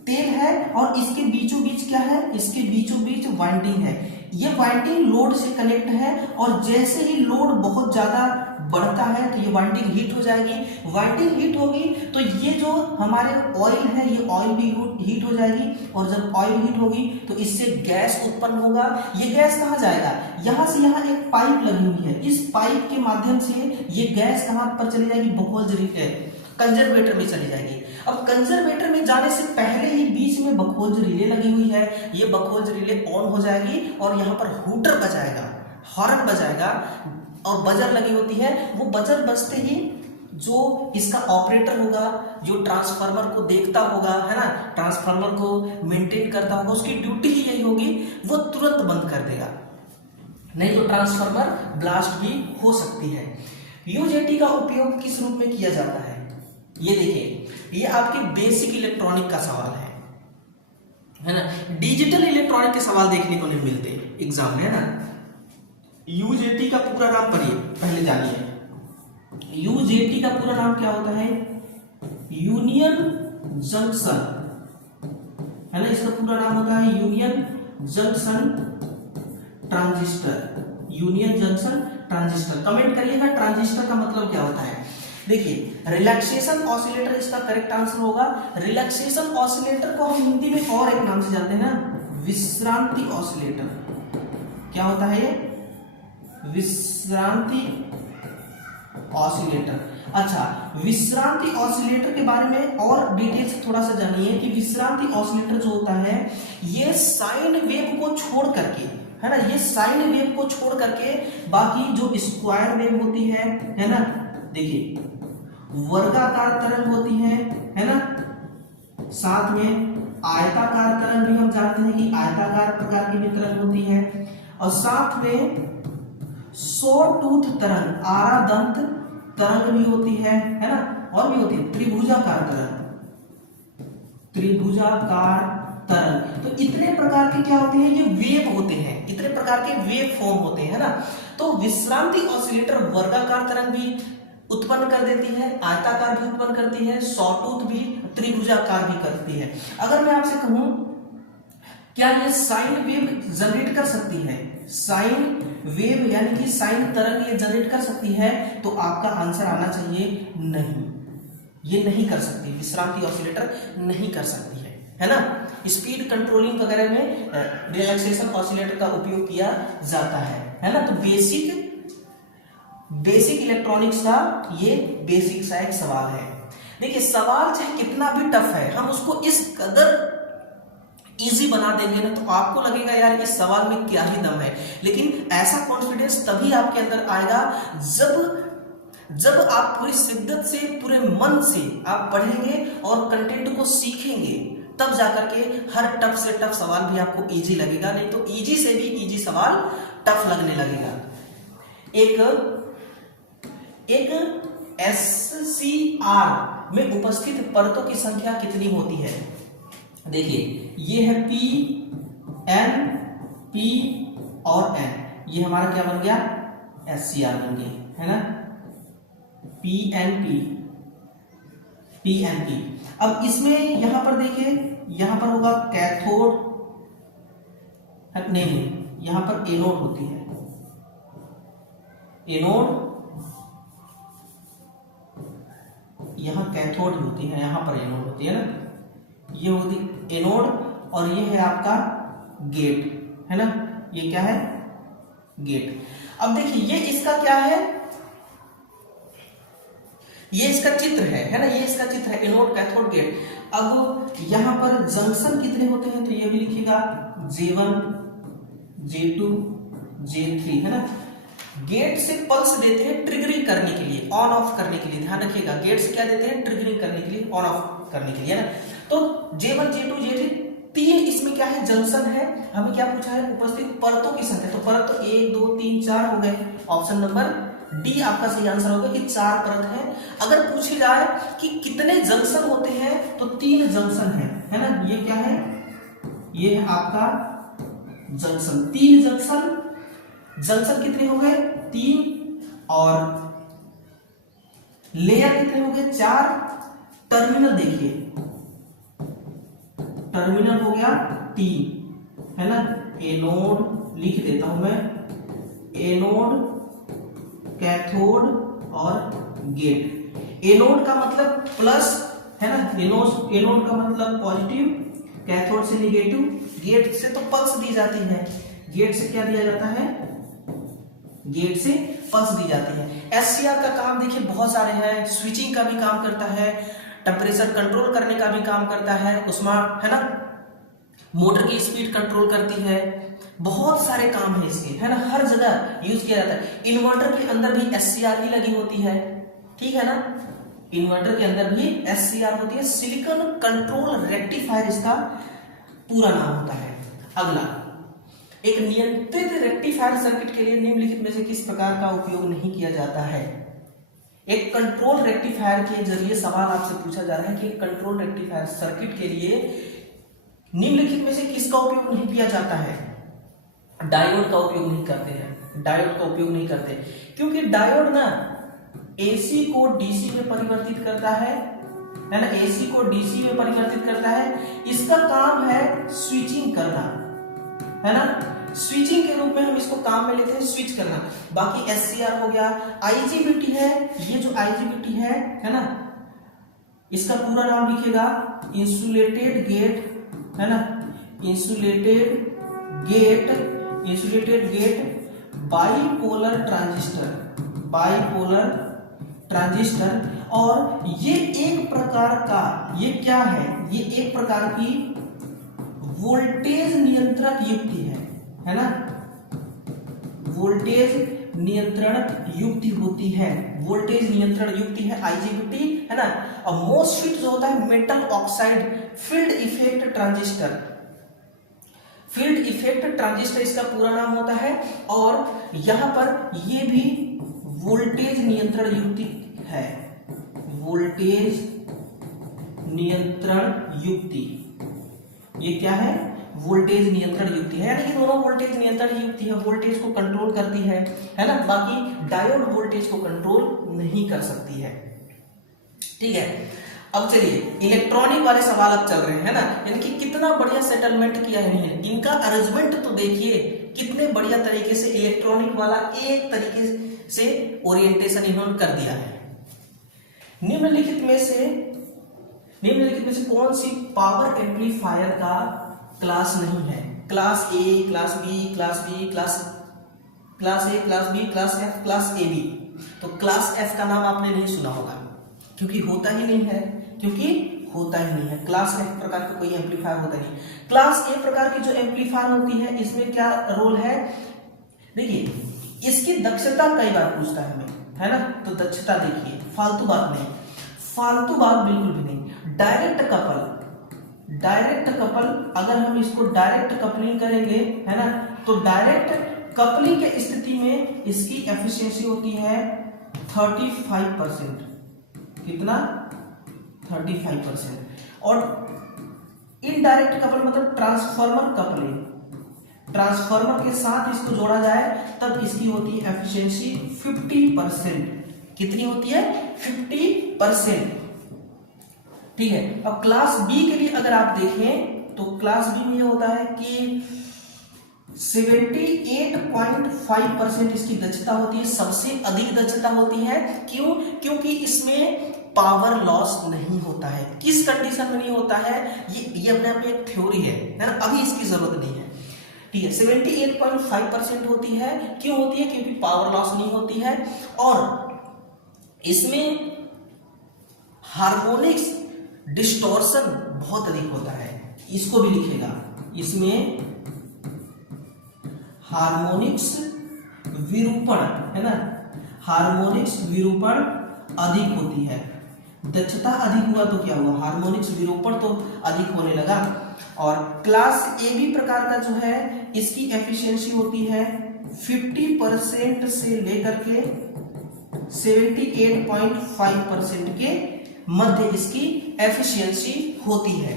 तेल है और इसके बीचों बीच क्या है? इसके बीचों बीच वाइंडिंग है। ये वाइंडिंग लोड से कनेक्ट है और जैसे ही लोड बहुत ज्यादा बढ़ता है तो ये वाइंडिंग हीट हो जाएगी। वाइंडिंग हीट होगी तो ये जो हमारे ऑयल है ये ऑयल भी हीट हो जाएगी और जब ऑयल हीट होगी तो इससे गैस उत्पन्न होगा। ये गैस कहाँ जाएगा? यहां से यहां एक पाइप लगी हुई है, इस पाइप के माध्यम से ये गैस कहां पर चली जाएगी? बुखोल्ज रिले कंजर्वेटर में चली जाएगी। अब कंजर्वेटर में जाने से पहले ही बीच में बुखोल्ज रिले लगी हुई है, ये बुखोल्ज रिले ऑन हो जाएगी और यहाँ पर हूटर बजाएगा, हॉर्न बजाएगा और बजर लगी होती है। वो बजर बजते ही जो इसका ऑपरेटर होगा, जो ट्रांसफार्मर को देखता होगा, है ना, ट्रांसफार्मर को मेंटेन करता होगा, उसकी ड्यूटी ही यही होगी, वो तुरंत बंद कर देगा, नहीं तो ट्रांसफार्मर ब्लास्ट भी हो सकती है। यूजेटी का उपयोग किस रूप में किया जाता है? ये देखिए, ये आपके बेसिक इलेक्ट्रॉनिक का सवाल है ना। डिजिटल इलेक्ट्रॉनिक के सवाल देखने को नहीं मिलते एग्जाम में, है ना। यूजेटी का पूरा नाम पढ़िए, पहले जानिए यूजेटी का पूरा नाम क्या होता है? यूनियन जंक्शन, है ना, इसका पूरा नाम होता है union junction transistor. Union junction transistor. Comment करिएगा ट्रांजिस्टर का मतलब क्या होता है। देखिए, रिलैक्सेशन ऑसिलेटर इसका करेक्ट आंसर होगा। रिलैक्सेशन ऑसिलेटर को हम हिंदी में और एक नाम से जानते हैं ना, विश्रांति ऑसिलेटर। क्या होता है ये? विश्रांति ऑसिलेटर। अच्छा, विश्रांति ऑसिलेटर के बारे में और डिटेल से थोड़ा सा जानिए कि विश्रांति ऑसिलेटर जो होता है ये साइन वेव को छोड़ करके, है ना, ये साइन वेव को छोड़ करके बाकी जो स्क्वायर वेव होती है ना, देखिए वर्गाकार तरंग होती है ना, साथ में आयताकार तरंग भी हम जानते हैं कि आयताकार प्रकार की भी तरंग होती है, और साथ में सॉटूथ तरंग, आरा दंत तरंग भी होती है ना, और भी होती है त्रिभुजाकार तरंग, त्रिभुजाकार तरंग। तो इतने प्रकार के क्या होते हैं? ये वेव होते हैं, इतने प्रकार के वेव फॉर्म होते हैं ना। तो विश्रांति ऑसिलेटर वर्गाकार तरंग भी उत्पन्न कर देती है, आयताकार भी उत्पन्न करती है, सॉटूथ भी, त्रिभुजाकार भी करती है। अगर मैं आपसे कहूं क्या ये साइन वेव जनरेट कर सकती है? साइन वेव यानी कि साइन तरंग ये जनरेट कर सकती है? तो आपका आंसर आना चाहिए नहीं, ये नहीं कर सकती। विश्रांति ऑसिलेटर नहीं कर सकती है ना। स्पीड कंट्रोलिंग वगैरह में रिलैक्सेशन ऑसिलेटर का उपयोग किया जाता है ना। तो बेसिक इलेक्ट्रॉनिक्स का ये बेसिक सा एक सवाल है। देखिए, सवाल चाहे कितना भी टफ है, हम उसको इस कदर इजी बना देंगे ना तो आपको लगेगा यार इस सवाल में क्या ही दम है। लेकिन ऐसा कॉन्फिडेंस तभी आपके अंदर आएगा जब आप पूरी शिद्दत से, पूरे मन से आप पढ़ेंगे और कंटेंट को सीखेंगे, तब जाकर के हर टफ से टफ सवाल भी आपको इजी लगेगा, नहीं तो इजी से भी इजी सवाल टफ लगने लगेगा। एक SCR में उपस्थित परतों की संख्या कितनी होती है? देखिए ये है P, N, P और N, ये हमारा क्या बन गया? SCR बन गई, है ना, PNP, PNP। अब इसमें यहां पर देखिए, यहां पर होगा कैथोड, नहीं यहां पर एनोड होती है, एनोड, यहां कैथोड होती है, यहां पर एनोड होती है ना, ये होती एनोड और ये है आपका गेट, है ना, ये क्या है? गेट। अब देखिए ये इसका क्या है, ये इसका चित्र है ना, ये इसका चित्र है, एनोड, कैथोड, गेट। अब यहां पर जंक्शन कितने होते हैं तो ये भी लिखिएगा J1, J2, J3, है ना। गेट से पल्स देते हैं ट्रिगरिंग करने के लिए, ऑन ऑफ करने के लिए, ध्यान रखिएगा, गेट से क्या देते हैं? ट्रिगरिंग करने के लिए, ऑन ऑफ करने के लिए, है ना। तो J1, J2, J3 तीन इसमें क्या है? जंक्शन है। हमें क्या पूछा है? उपस्थित परतों की संख्या, तो परत तो 1, 2, 3, 4 हो गए, ऑप्शन नंबर डी आपका सही आंसर होगा कि 4 परत है। अगर पूछी जाए कि कितने जंक्शन होते हैं तो 3 जंक्शन है ना, ये क्या है? ये है आपका जंक्शन, 3 जंक्शन। जंक्शन कितने हो गए? 3, और लेयर कितने हो गए? 4। टर्मिनल देखिए, टर्मिनल हो गया 3, है ना। एनोड लिख देता हूं मैं, एनोड, कैथोड और गेट। एनोड का मतलब प्लस, है ना, एनोड का मतलब पॉजिटिव, कैथोड से निगेटिव, गेट से तो पल्स दी जाती है, गेट से क्या दिया जाता है? गेट से पल्स दी जाती है। एससीआर का काम देखिए बहुत सारे हैं, स्विचिंग का भी काम करता है, टेम्परेचर कंट्रोल करने का भी काम करता है, उसमें, है ना, मोटर की स्पीड कंट्रोल करती है, बहुत सारे काम है इसके, है ना, हर जगह यूज किया जाता है। इन्वर्टर के अंदर भी एससीआर ही लगी होती है, ठीक है ना, इन्वर्टर के अंदर भी एससीआर होती है, सिलिकॉन कंट्रोल रेक्टिफायर इसका पूरा नाम होता है। अगला, एक नियंत्रित रेक्टिफायर सर्किट के लिए निम्नलिखित में से किस प्रकार का उपयोग नहीं किया जाता है? एक कंट्रोल रेक्टिफायर के जरिए सवाल आपसे पूछा जा रहा है कि कंट्रोल रेक्टिफायर सर्किट के लिए निम्नलिखित में से किसका उपयोग नहीं किया जाता है? डायोड का उपयोग नहीं करते हैं, डायोड का उपयोग नहीं करते, क्योंकि डायोड ना एसी को डीसी में परिवर्तित करता है ना, एसी को डीसी में परिवर्तित करता है। इसका काम है स्विचिंग करना, है ना, स्विचिंग के रूप में हम इसको काम में लेते हैं, स्विच करना। बाकी एससीआर हो गया, आईजीबीटी है, ये जो आईजीबीटी है ना, इसका पूरा नाम लिखिएगा इंसुलेटेड गेट, है ना, insulated gate bipolar transistor, bipolar transistor. और ये एक प्रकार का, ये क्या है? ये एक प्रकार की वोल्टेज नियंत्रण युक्ति है ना, वोल्टेज नियंत्रण युक्ति होती है, वोल्टेज नियंत्रण युक्ति है आईजीबीटी, है ना। और मोस्टफिट जो होता है metal oxide field effect transistor, field effect transistor इसका पूरा नाम होता है। और यहां पर ये भी वोल्टेज नियंत्रण युक्ति है, वोल्टेज नियंत्रण युक्ति, ये क्या है? वोल्टेज नियंत्रण युक्ति है, यानी कि दोनों वोल्टेज नियंत्रण युक्ति है, वोल्टेज को कंट्रोल करती है ना, बाकी डायोड वोल्टेज को कंट्रोल नहीं कर सकती है, ठीक है। अब चलिए इलेक्ट्रॉनिक वाले सवाल अब चल रहे हैं ना, यानी कि कितना बढ़िया सेटलमेंट किया है इन्होंने, इनका अरेंजमेंट तो देखिए कितने बढ़िया तरीके से इलेक्ट्रॉनिक वाला एक तरीके से ओरिएंटेशन इन्होंने कर दिया है। निम्नलिखित में से कौन सी पावर एम्पलीफायर का क्लास नहीं है? Class A, class B, class B, class A, class B, class F, class A B. तो क्लास एफ का नाम आपने नहीं सुना होगा, क्योंकि होता ही नहीं है, क्लास एफ प्रकार का कोई एम्पलीफायर होता नहीं। क्लास ए प्रकार की जो एम्पलीफायर होती है, इसमें क्या रोल है? देखिए इसकी दक्षता कई बार पूछता है हमें, है ना, तो दक्षता देखिए, फालतू बात नहीं, फालतू बात बिल्कुल भी नहीं। डायरेक्ट कपल, अगर हम इसको डायरेक्ट कपलिंग करेंगे, है ना, तो डायरेक्ट कपलिंग के स्थिति में इसकी एफिशिएंसी होती है 35%, कितना 35%। और इनडायरेक्ट कपल मतलब ट्रांसफार्मर कपलिंग, ट्रांसफार्मर के साथ इसको जोड़ा जाए तब इसकी होती है एफिशिएंसी 50%। कितनी होती है 50%। ठीक है। अब क्लास बी के लिए अगर आप देखें तो क्लास बी में ये होता है कि 78.5% इसकी दक्षता होती है, सबसे अधिक दक्षता होती है। क्यों? क्योंकि इसमें पावर लॉस नहीं होता है। किस कंडीशन में नहीं होता है? ये अपने आप में एक थ्योरी है ना, अभी इसकी जरूरत नहीं है। ठीक है। 78.5% होती है। क्यों होती है? क्योंकि पावर लॉस नहीं होती है और इसमें हार्मोनिक्स डिस्टॉर्शन बहुत अधिक होता है। इसको भी लिखेगा, इसमें हार्मोनिक्स विरूपण है ना, हार्मोनिक्स विरूपण अधिक होती है। दक्षता अधिक हुआ तो क्या हुआ? हार्मोनिक्स विरूपण तो अधिक होने लगा। और क्लास ए बी प्रकार का जो है इसकी एफिशिएंसी होती है 50% से लेकर के 78.5% के मध्य इसकी एफिशिएंसी होती है।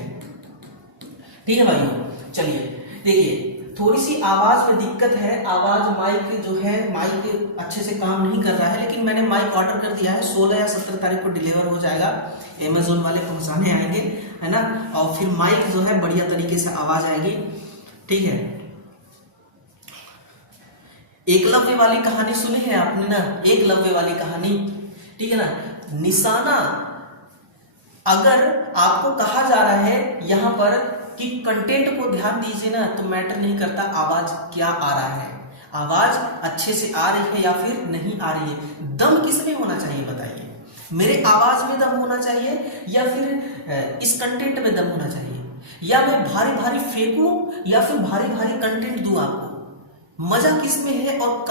ठीक है भाइयों। चलिए देखिए, थोड़ी सी आवाज में दिक्कत है, आवाज माइक जो है माइक अच्छे से काम नहीं कर रहा है, लेकिन मैंने माइक ऑर्डर कर दिया है, 16 या 17 तारीख को डिलीवर हो जाएगा, अमेजोन वाले पहुंचाने आएंगे है ना, और फिर माइक जो है बढ़िया तरीके से आवाज आएगी। ठीक है। एकलव्य वाली कहानी सुनी है आपने ना, एकलव्य वाली कहानी। ठीक है ना। निशाना अगर आपको कहा जा रहा है यहां पर कि कंटेंट को ध्यान दीजिए ना, तो मैटर नहीं करता आवाज क्या आ रहा है, आवाज अच्छे से आ रही है या फिर नहीं आ रही है। दम किसमें होना चाहिए बताइए? मेरे आवाज में दम होना चाहिए या फिर इस कंटेंट में दम होना चाहिए? या मैं भारी भारी फेंकूं या फिर भारी भारी कंटेंट दूं आपको? मजा किसमें है? और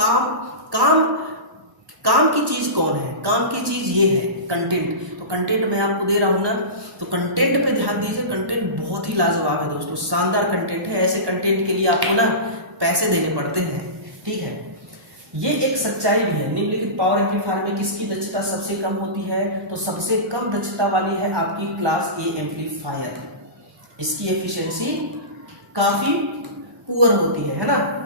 काम की चीज कौन है? काम की चीज ये है कंटेंट। तो कंटेंट मैं आपको दे रहा हूं ना, तो कंटेंट पे ध्यान दीजिए। कंटेंट बहुत ही लाजवाब है दोस्तों, शानदार कंटेंट है। ऐसे कंटेंट के लिए आपको ना पैसे देने पड़ते हैं। ठीक है। ये एक सच्चाई भी है। निम्नलिखित पावर एम्पलीफायर में किसकी दक्षता सबसे कम होती है? तो सबसे कम दक्षता वाली है आपकी क्लास ए एम्पलीफायर। इसकी एफिशिएंसी काफी पुअर होती है ना।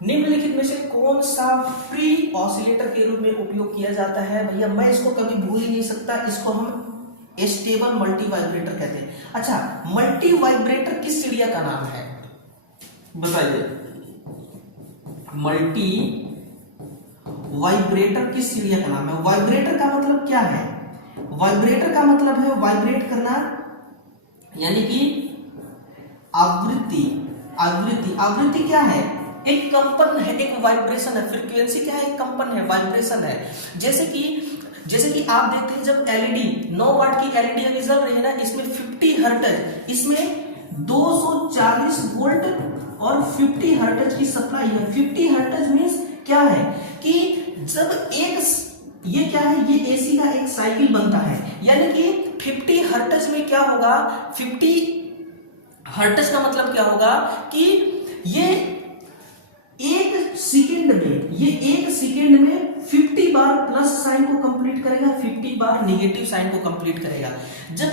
निम्नलिखित में से कौन सा फ्री ऑसिलेटर के रूप में उपयोग किया जाता है? भैया मैं इसको कभी भूल ही नहीं सकता, इसको हम स्टेबल मल्टी वाइब्रेटर कहते हैं। अच्छा, मल्टी वाइब्रेटर किस चिड़िया का नाम है बताइए? मल्टी वाइब्रेटर किस चिड़िया का नाम है? वाइब्रेटर का मतलब क्या है? वाइब्रेटर का मतलब है वाइब्रेट करना, यानी कि आवृत्ति। आवृत्ति, आवृत्ति क्या है? एक कंपन है, एक वाइब्रेशन है। फ्रीक्वेंसी क्या है? एक कंपन है, वाइब्रेशन है। जैसे कि आप देखते हैं जब एलईडी 9 वाट की एलईडी अभी जल रही है ना, इसमें 50 हर्ट्ज, इसमें 240 वोल्ट और 50 हर्ट्ज की सप्लाई है। 50 हर्ट्ज मींस क्या है कि जब ये क्या है? ये एसी का एक साइकिल बनता है, यानी कि 50 हर्ट्ज में क्या होगा? 50 हर्ट्ज का मतलब क्या होगा कि ये एक सेकेंड में 50 बार प्लस साइन को कंप्लीट करेगा, 50 बार नेगेटिव साइन को कंप्लीट करेगा। जब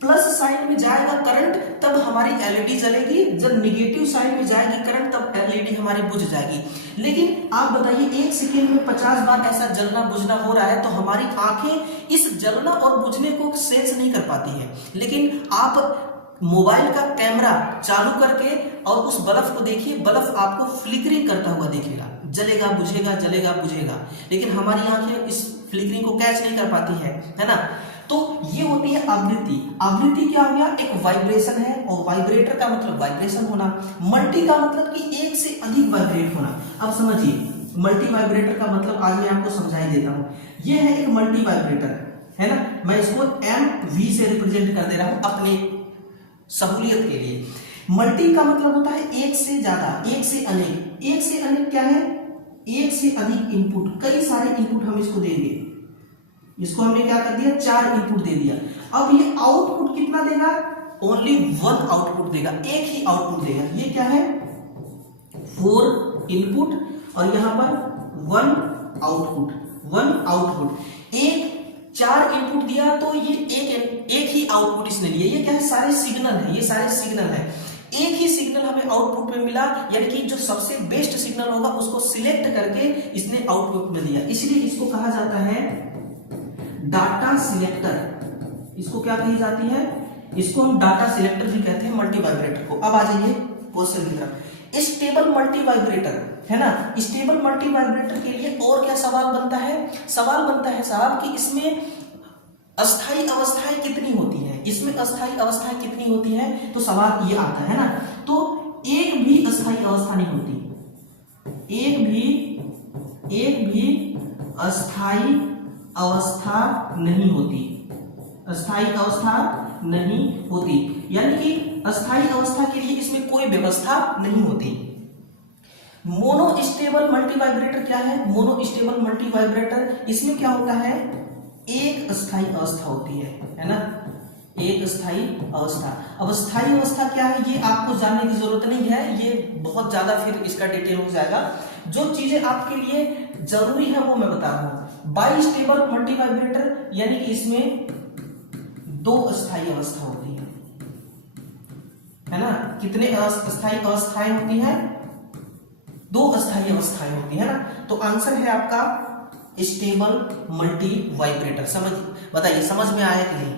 प्लस साइन में जाएगा करंट तब हमारी एलईडी जलेगी, जब नेगेटिव साइन में जाएगी करंट तब एलईडी हमारी बुझ जाएगी। लेकिन आप बताइए, एक सेकेंड में 50 बार ऐसा जलना बुझना हो रहा है, तो हमारी आंखें इस जलना और बुझने को सेंस नहीं कर पाती है। लेकिन आप मोबाइल का कैमरा चालू करके और उस बल्ब को देखिए, बल्ब आपको फ्लिकरिंग करता हुआ दिखेगा, जलेगा बुझेगा जलेगा बुझेगा, लेकिन हमारी आंखें इस फ्लिकरिंग को कैच नहीं कर पाती है ना। तो ये होती है आवृत्ति। आवृत्ति क्या हो गया? एक वाइब्रेशन है, और वाइब्रेटर का मतलब वाइब्रेशन होना। मल्टी का मतलब कि एक से अधिक वाइब्रेट होना। अब समझिए, मल्टी वाइब्रेटर का मतलब आज मैं आपको समझाई देता हूं। ये है एक मल्टी वाइब्रेटर है ना, मैं इसको MV से रिप्रेजेंट कर दे रहा हूं अपने सहूलियत के लिए। मल्टी का मतलब होता है एक से ज्यादा, एक से अनेक। एक से अनेक क्या है? एक से अधिक इनपुट, कई सारे इनपुट हम इसको देंगे। इसको हमने क्या कर दिया? 4 इनपुट दे दिया। अब ये आउटपुट कितना देगा? ओनली 1 आउटपुट देगा, एक ही आउटपुट देगा। ये क्या है? 4 इनपुट और यहां पर 1 आउटपुट। 1 आउटपुट। एक 4 इनपुट दिया तो ये एक ही आउटपुट इसने लिया। ये क्या है, सारे सिग्नल है, ये सारे सिग्नल है, एक ही सिग्नल हमें आउटपुट में मिला, यानी कि जो सबसे बेस्ट सिग्नल होगा उसको सिलेक्ट करके इसने आउटपुट में दिया, इसलिए इसको कहा जाता है डाटा सिलेक्टर। इसको क्या कही जाती है, इसको हम डाटा सिलेक्टर भी कहते हैं, मल्टी वाइब्रेटर को। अब आ जाइए क्वेश्चन की तरफ। स्टेबल मल्टी वाइब्रेटर है ना, स्टेबल मल्टी वाइब्रेटर के लिए और क्या सवाल बनता है, सवाल बनता है साहब कि इसमें अस्थाई अवस्थाएं कितनी होती है, इसमें अस्थाई अवस्थाएं कितनी होती है, तो सवाल ये आता है ना। तो एक भी अस्थाई अवस्था नहीं होती, एक भी अस्थाई अवस्था नहीं होती, अस्थाई अवस्था नहीं होती, यानी कि अस्थाई अवस्था के लिए इसमें कोई व्यवस्था नहीं होती। मोनो स्टेबल मल्टी वाइब्रेटर क्या है, मोनो स्टेबल मल्टी वाइब्रेटर, इसमें क्या होता है, एक अस्थाई अवस्था होती है ना, एक अस्थाई अवस्था। अब अस्थाई अवस्था क्या है ये आपको जानने की जरूरत नहीं है, ये बहुत ज्यादा फिर इसका डिटेल हो जाएगा। जो चीजें आपके लिए जरूरी है वो मैं बता रहा हूं। बाई स्टेबल मल्टी वाइब्रेटर यानी कि इसमें 2 अस्थाई अवस्था होती है ना, कितने अस्थाई अवस्थाएं होती हैं, 2 अस्थाई अवस्थाएं होती है ना। तो आंसर है आपका स्टेबल मल्टी वाइब्रेटर। समझ, बताइए समझ में आया कि नहीं,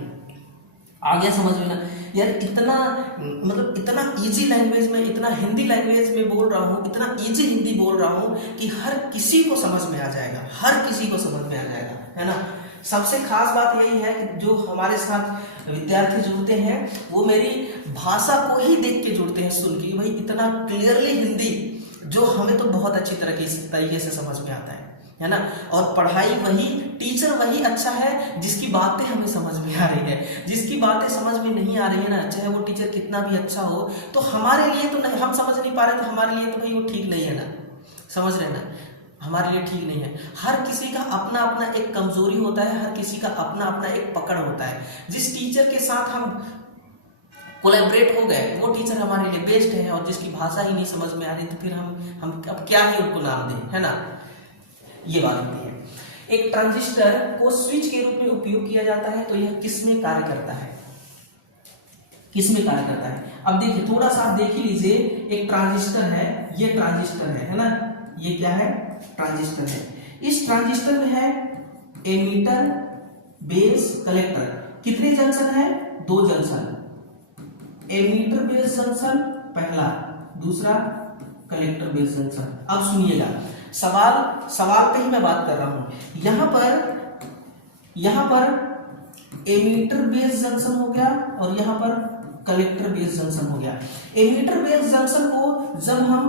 आ गया समझ में ना यार। इतना मतलब इतना इजी लैंग्वेज में, इतना हिंदी लैंग्वेज में बोल रहा हूँ, इतना इजी हिंदी बोल रहा हूँ कि हर किसी को समझ में आ जाएगा, हर किसी को समझ में आ जाएगा, है ना। सबसे खास बात यही है कि जो हमारे साथ विद्यार्थी जुड़ते हैं वो मेरी भाषा को ही देख के जुड़ते हैं, सुन के भाई इतना क्लियरली हिंदी, जो हमें तो बहुत अच्छी तरीके से समझ में आता है ना। और पढ़ाई वही, टीचर वही अच्छा है जिसकी बातें हमें समझ में आ रही है, जिसकी बातें समझ में नहीं आ रही है ना, चाहे वो टीचर कितना भी अच्छा हो, तो हमारे लिए तो नहीं, हम समझ नहीं पा रहे तो हमारे लिए तो भाई वो ठीक नहीं है ना, समझ रहे ना, हमारे लिए ठीक नहीं है। हर किसी का अपना अपना एक कमजोरी होता है, हर किसी का अपना अपना एक पकड़ होता है। जिस टीचर के साथ हम कोलैबोरेट हो गए वो टीचर हमारे लिए बेस्ट है, और जिसकी भाषा ही नहीं समझ में आ रही तो फिर हम अब क्या ही उनको नाम दें, है ना, ये बात होती है। एक ट्रांजिस्टर को स्विच के रूप में उपयोग किया जाता है, तो यह किस में कार्य करता है, किस में कार्य करता है। अब देखिए थोड़ा सा आप देख ही लीजिए, एक ट्रांजिस्टर है, ये ट्रांजिस्टर है ना, ये क्या है, ट्रांजिस्टर है। इस ट्रांजिस्टर में है एमीटर, बेस, कलेक्टर। कितने जंक्शन है, 2 जंक्शन, एमीटर बेस जंक्शन पहला, दूसरा कलेक्टर बेस जंक्शन। अब सुनिएगा सवाल पे ही मैं बात कर रहा हूं। यहां पर एमीटर बेस जंक्शन हो गया और यहां पर कलेक्टर बेस जंक्शन हो गया। एमीटर बेस जंक्शन को जब हम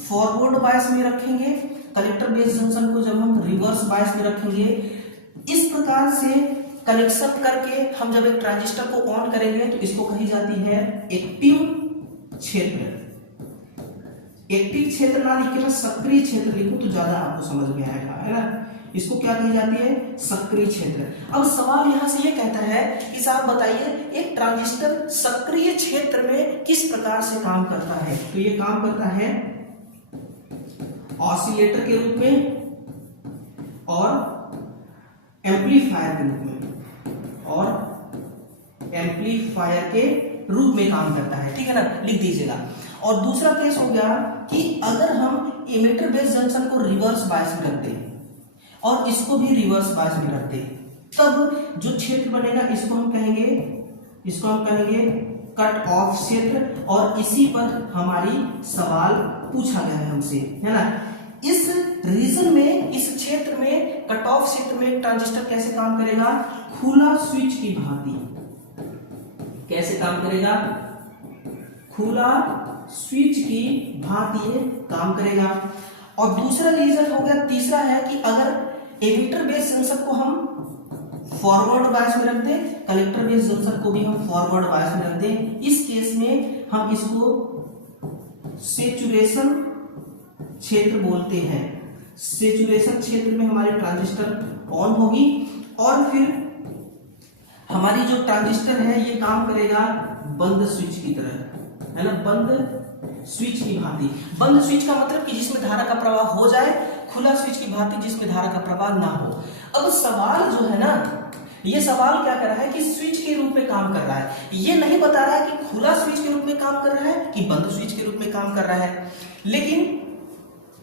फॉरवर्ड बायस में रखेंगे, कलेक्टर बेस जंक्शन को जब हम रिवर्स बायस में रखेंगे, इस प्रकार से कनेक्शन करके हम जब एक ट्रांजिस्टर को ऑन करेंगे तो इसको कही जाती है एक्टिव क्षेत्र। एक्टिव क्षेत्र ना लिख के मैं सक्रिय क्षेत्र लिखूं तो ज्यादा आपको समझ में आएगा, है ना। इसको क्या कही जाती है, सक्रिय क्षेत्र। अब सवाल यहां से ये कहता है कि साहब बताइए एक ट्रांजिस्टर सक्रिय क्षेत्र में किस प्रकार से काम करता है। तो ये काम करता है ऑसिलेटर के रूप में और एम्पलीफायर के रूप में, और एम्पलीफायर के रूप में काम करता है, ठीक है ना, लिख दीजिएगा। और दूसरा केस हो गया कि अगर हम एमीटर बेस जंक्शन को रिवर्स बायस में रख दें और इसको भी रिवर्स बायस में रख दें, तब जो क्षेत्र बनेगा इसको हम कहेंगे कट ऑफ क्षेत्र। और इसी पर हमारी सवाल पूछा गया है हमसे, है ना। इस रीजन में, इस क्षेत्र में, कट ऑफ क्षेत्र में ट्रांजिस्टर कैसे काम करेगा, खुला स्विच की भांति। कैसे काम करेगा, खुला स्विच की भांति ये काम करेगा। और दूसरा रीजन हो गया, तीसरा है कि अगर एमीटर बेस जंक्शन को हम फॉरवर्ड बायस में रख दें, कलेक्टर बेस जंक्शन को भी हम फॉरवर्ड बायस में रख दें, इस केस में हम इसको सैचुरेशन क्षेत्र बोलते हैं। सैचुरेशन क्षेत्र में हमारी ट्रांजिस्टर ऑन होगी और फिर हमारी जो ट्रांजिस्टर है ये काम करेगा बंद स्विच की तरह, है ना, बंद स्विच की भांति। बंद स्विच का मतलब कि जिसमें धारा का प्रवाह हो जाए, खुला स्विच की भांति जिसमें धारा का प्रवाह ना हो। अब सवाल जो है ना, ये सवाल क्या कर रहा है कि स्विच के रूप में काम कर रहा है, ये नहीं बता रहा है कि खुला स्विच के रूप में काम कर रहा है कि बंद स्विच के रूप में काम कर रहा है। लेकिन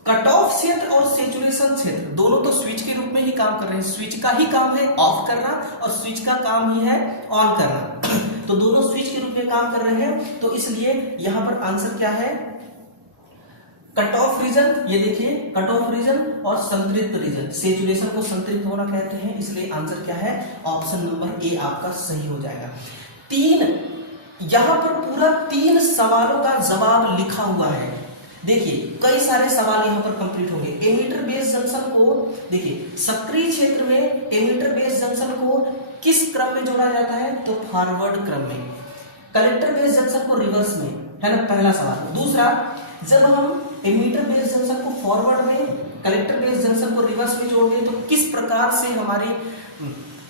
कट ऑफ क्षेत्र और सैचुरेशन क्षेत्र दोनों तो स्विच के रूप में ही काम कर रहे हैं। स्विच का ही काम है ऑफ करना और स्विच का काम ही है ऑन करना तो दोनों स्विच के रूप में काम कर रहे हैं। तो इसलिए यहां पर आंसर क्या है, कट ऑफ रीजन। ये देखिए कट ऑफ रीजन और संतृप्त रीजन, सैचुरेशन को संतृप्त होना कहते हैं, इसलिए आंसर क्या है, ऑप्शन नंबर ए आपका सही हो जाएगा। यहां पर पूरा 3 सवालों का जवाब लिखा हुआ है। देखिए कई सारे सवाल यहां पर कंप्लीट होंगे। एमिटर बेस जंक्शन को देखिए, सक्रिय क्षेत्र में एमिटर बेस जंक्शन को किस क्रम में जोड़ा जाता है, तो फॉरवर्ड क्रम में। कलेक्टर बेस जंक्शन को रिवर्स में, है ना, पहला सवाल। दूसरा, जब हम एमिटर बेस जंक्शन को फॉरवर्ड में, कलेक्टर बेस जंक्शन को रिवर्स में जोड़ेंगे तो किस प्रकार से हमारी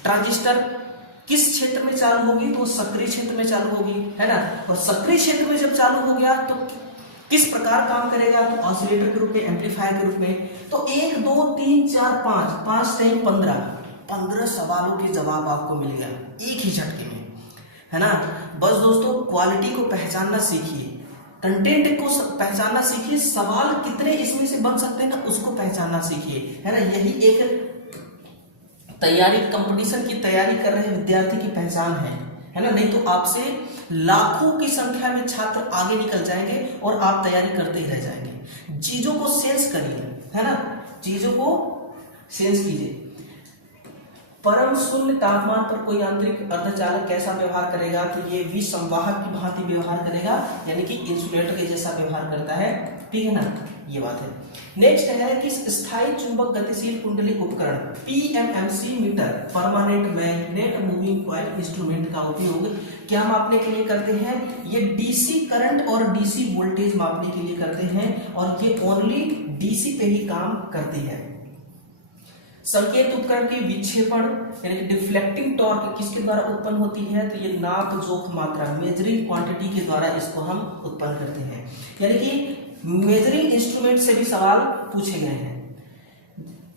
ट्रांजिस्टर किस क्षेत्र में चालू होगी, तो सक्रिय क्षेत्र में चालू होगी, है ना। और सक्रिय क्षेत्र में जब चालू हो गया तो किस प्रकार काम करेगा, तो ऑसिलेटर के रूप में, एम्पलीफायर के रूप में। तो 1 2 3 4 5 टाइम 15 सवालों के जवाब आपको मिल गया एक ही झटके में, है ना। बस दोस्तों क्वालिटी को पहचानना सीखिए, कंटेंट को पहचानना सीखिए, सवाल कितने इसमें से बन सकते हैं ना उसको पहचानना सीखिए, है ना। यही एक तैयारी, कंपटीशन की तैयारी कर रहे विद्यार्थी की पहचान है ना। नहीं तो आपसे लाखों की संख्या में छात्र आगे निकल जाएंगे और आप तैयारी करते ही रह जाएंगे। चीजों को सेंस करिए, है ना, चीजों को सेंस कीजिए। परम शून्य तापमान पर कोई आंतरिक अर्धचालक कैसा व्यवहार करेगा, तो ये विसंवाहक की भांति व्यवहार करेगा, यानी कि इंसुलेटर के जैसा व्यवहार करता है, ठीक है ना, ये बात है। नेक्स्ट है कि स्थायी चुंबक गतिशील कुंडली उपकरण PMMC meter, permanent magnet moving coil instrument का उपयोग क्या मापने के लिए करते हैं, ये डीसी करंट और डीसी वोल्टेज मापने के लिए करते हैं और ये ओनली डीसी पे ही काम करती है। संकेत उपकरण की विक्षेपण यानी कि डिफ्लेक्टिंग टॉर्क किसके द्वारा उत्पन्न होती है, तो ये नाप जोख मात्रा, मेजरिंग क्वांटिटी के द्वारा इसको हम उत्पन्न करते हैं। यानी कि मेजरिंग इंस्ट्रूमेंट से भी सवाल पूछे गए हैं।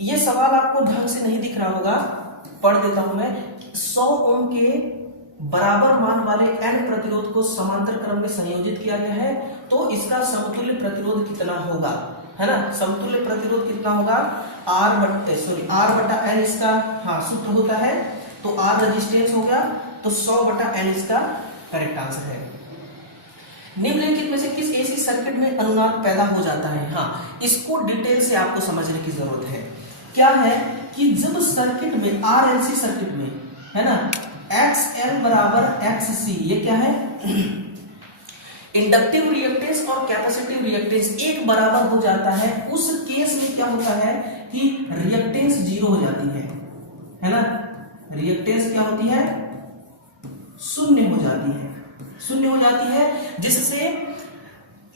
ये सवाल आपको ढंग से नहीं दिख रहा होगा, पढ़ देता हूं मैं। 100 ओम के बराबर मान वाले n प्रतिरोध को समांतर क्रम में संयोजित किया गया है, तो इसका समतुल्य प्रतिरोध कितना होगा, है ना। समतुल्य प्रतिरोध कितना होगा, R बटा N इसका सूत्र होता है, तो R रेजिस्टेंस हो गया, तो 100 बटा N इसका करेक्ट आंसर है। निम्नलिखित में से किस एसी सर्किट में अनुनाद पैदा हो जाता है, इसको डिटेल से आपको समझने की जरूरत है। क्या है कि जब सर्किट में, RLC सर्किट में, है ना, XL बराबर XC, ये क्या है, इंडक्टिव रिएक्टेंस और कैपेसिटिव रिएक्टेंस एक बराबर हो जाता है, उस केस में क्या होता है कि रिएक्टेंस 0 हो जाती है ना। रिएक्टेंस क्या होती है, शून्य हो जाती है, जिससे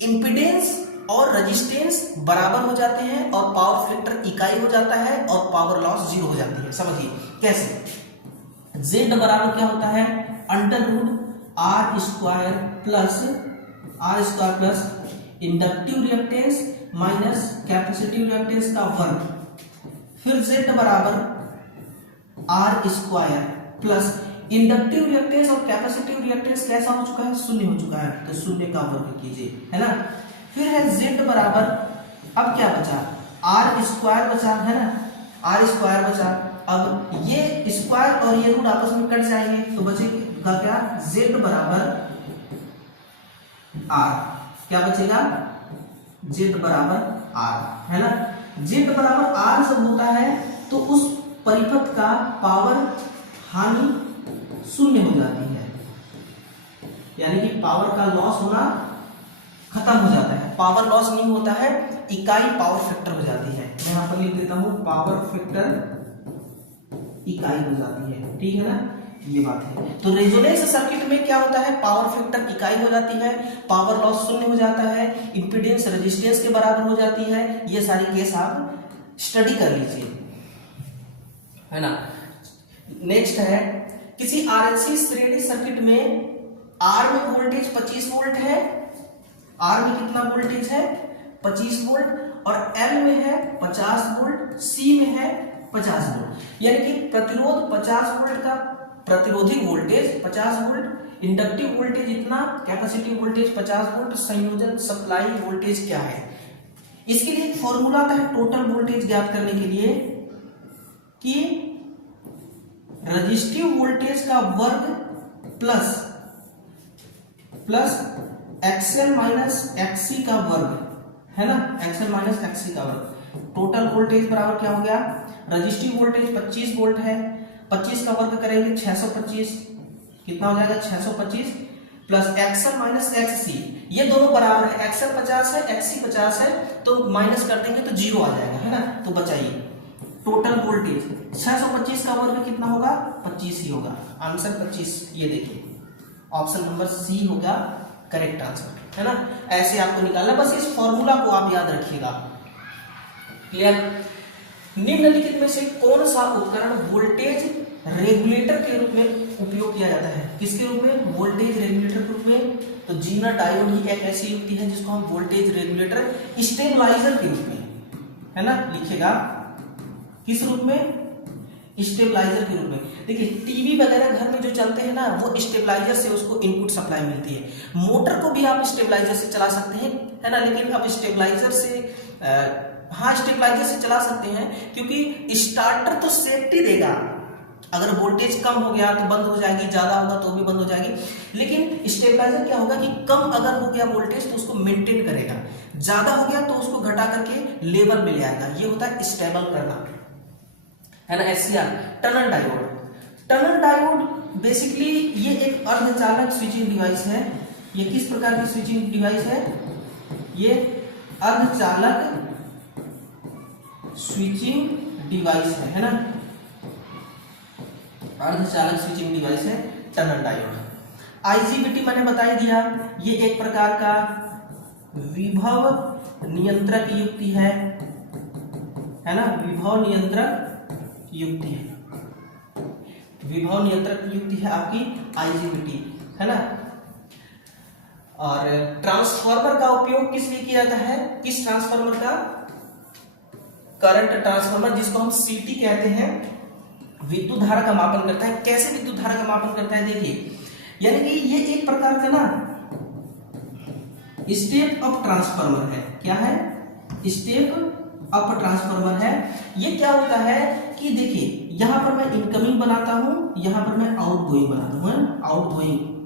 इंपीडेंस और रेजिस्टेंस बराबर हो जाते हैं और पावर फैक्टर इकाई हो जाता है और पावर लॉस 0 हो जाती है। समझिए कैसे। Z बराबर क्या होता है, R square plus inductive reactance minus capacitive reactance का वर्ग, फिर Z बराबर R square plus inductive reactance और कैपेसिटिव रिएक्टेंस कैसा हो चुका है, शून्य हो चुका है, तो शून्य का वर्ग कीजिए, है ना। फिर है Z बराबर, अब क्या बचा, R स्क्वायर बचा, है ना, R स्क्वायर बचा। अब ये स्क्वायर और ये रूट आपस में कट जाएंगे, तो बचेगा क्या, Z बराबर R, क्या बचेगा, Z बराबर R, है ना। Z बराबर R जब होता है तो उस परिपथ का पावर हानि शून्य हो जाती है, यानी कि पावर का लॉस होना खत्म हो जाता है। पावर लॉस नहीं होता है, इकाई पावर फैक्टर हो जाती है। मैं यहां पर लिख देता हूं, पावर फैक्टर इकाई हो जाती है, ठीक है ना, ये बात है। तो रेजोनेंस सर्किट में क्या होता है, पावर फैक्टर इकाई हो जाती है, पावर लॉस शून्य हो जाता है, इंपीडेंस रेजिस्टेंस के बराबर हो जाती है। ये सारी केस आप स्टडी कर लीजिए, है ना। नेक्स्ट है, किसी RLC श्रेणी सर्किट में R में वोल्टेज 25 वोल्ट है, R में कितना वोल्टेज है, 25 वोल्ट, और L में है 50 वोल्ट, C में है 50 वोल्ट। यानी कि प्रतिरोध 50 वोल्ट का प्रतिरोधी वोल्टेज 50 वोल्ट, इंडक्टिव वोल्टेज इतना, कैपेसिटिव वोल्टेज 50 वोल्ट, संयोजन सप्लाई वोल्टेज क्या है। इसके लिए एक फॉर्मूला आता है टोटल वोल्टेज ज्ञात करने के लिए कि रेजिस्टिव वोल्टेज का वर्ग प्लस एक्सएल माइनस एक्सी का वर्ग, है ना, एक्सएल माइनस एक्सी का वर्ग। टोटल वोल्टेज बराबर क्या हो गया, रेजिस्टिव वोल्टेज 25 वोल्ट है, 25 का वर्ग करेंगे 625, कितना हो जाएगा 625, प्लस एक्सएल माइनस एक्सी, ये दोनों बराबर है, एक्सएल 50 है, एक्सी 50 है, तो माइनस कर देंगे तो 0 आ जाएगा, है ना। तो बचाइए टोटल वोल्टेज 625 का वर्ग कितना होगा, 25 ही होगा, आंसर 25। ये देखिए ऑप्शन नंबर सी होगा करेक्ट आंसर, है ना। ऐसे आपको निकालना, बस इस फॉर्मूला को आप याद रखिएगा। क्लियर। निम्नलिखित में से कौन सा उपकरण वोल्टेज रेगुलेटर के रूप में उपयोग किया जाता है, किसके रूप में, वोल्टेज रेगुलेटर के रूप में। तो जीना डायोड ही एक ऐसी युक्ति है जिसको हम वोल्टेज रेगुलेटर स्टेबलाइजर के रूप में, है ना, लिखेगा किस रूप में, स्टेबलाइजर के रूप में। देखिए टीवी वगैरह घर में जो चलते हैं ना, वो स्टेबलाइजर से उसको इनपुट सप्लाई मिलती है। मोटर को भी आप स्टेबलाइजर से चला सकते हैं, है ना, लेकिन अब स्टेबलाइजर से हाँ स्टेबलाइजर से चला सकते हैं, क्योंकि स्टार्टर तो सेफ्टी देगा, अगर वोल्टेज कम हो गया तो बंद हो जाएगी, ज्यादा होगा तो भी बंद हो जाएगी। लेकिन स्टेबलाइजर क्या होगा कि कम अगर हो गया वोल्टेज तो उसको मेंटेन करेगा, ज्यादा हो गया तो उसको घटा करके लेवल में ले आएगा। ये होता है स्टेबल करना, है ना। SCR tunnel diode, tunnel diode basically ये एक अर्धचालक स्विचिंग डिवाइस है। ये किस प्रकार की स्विचिंग डिवाइस है, ये अर्धचालक स्विचिंग डिवाइस है ना, अर्धचालक स्विचिंग डिवाइस है टनल डायोड। आईजीबीटी मैंने बता ही दिया, ये एक प्रकार का विभव नियंत्रक युक्ति है ना, विभव नियंत्रक युक्ति है, विभव नियंत्रक युक्ति है आपकी आईजीबीटी, है ना। और ट्रांसफार्मर का उपयोग किस लिए किया जाता है, किस ट्रांसफार्मर का, करंट ट्रांसफार्मर, जिसको हम सीटी कहते हैं, विद्युत धारा का मापन करता है। कैसे विद्युत धारा का मापन करता है, देखिए, यानी कि ये एक प्रकार का ना स्टेप अप ट्रांसफार्मर है। क्या है, स्टेप अप ट्रांसफार्मर है। ये क्या होता है कि देखिए यहां पर मैं इनकमिंग बनाता हूं, यहां पर मैं आउटगोइंग बनाता हूं, आउटगोइंग।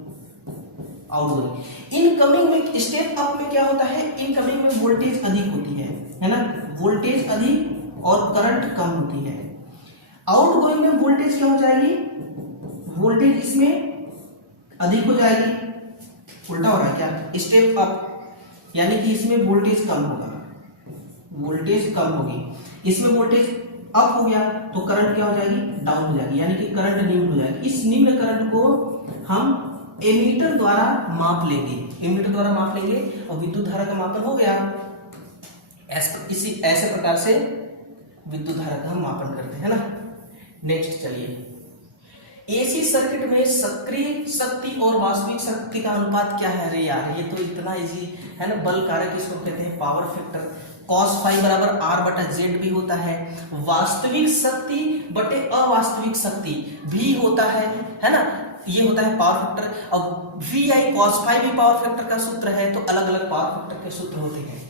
इनकमिंग में, स्टेप अप में क्या होता है, इनकमिंग में वोल्टेज अधिक होती है ना, वोल्टेज अधिक और करंट कम होती है। आउटगोइंग में वोल्टेज क्या हो जाएगी, वोल्टेज इसमें अधिक हो जाएगी, उल्टा हो रहा है क्या, स्टेप अप यानी कि इसमें वोल्टेज कम होगा, वोल्टेज कम होगी, इसमें वोल्टेज अप हो गया तो करंट क्या हो जाएगी, डाउन हो जाएगी, यानी कि करंट निम्न हो जाएगी। इस निम्न करंट को हम एमीटर द्वारा माप लेंगे, एमीटर द्वारा माप लेंगे और विद्युत धारा का मापन हो गया। ऐसे प्रकार से विद्युत धारा का हम मापन करते हैं ना। नेक्स्ट चलिए, एसी सर्किट में सक्रिय शक्ति और वास्तविक शक्ति का अनुपात क्या है। अरे यार ये तो इतना इजी है ना, बल कारक इसको कहते हैं, पावर फैक्टर। cos फाई बराबर आर बटा जेड भी होता है, वास्तविक शक्ति बटे अवास्तविक शक्ति भी होता है ना, ये होता है पावर फैक्टर। और वी आई cos फाई भी पावर फैक्टर का सूत्र है, तो अलग अलग पावर फैक्टर के सूत्र होते हैं।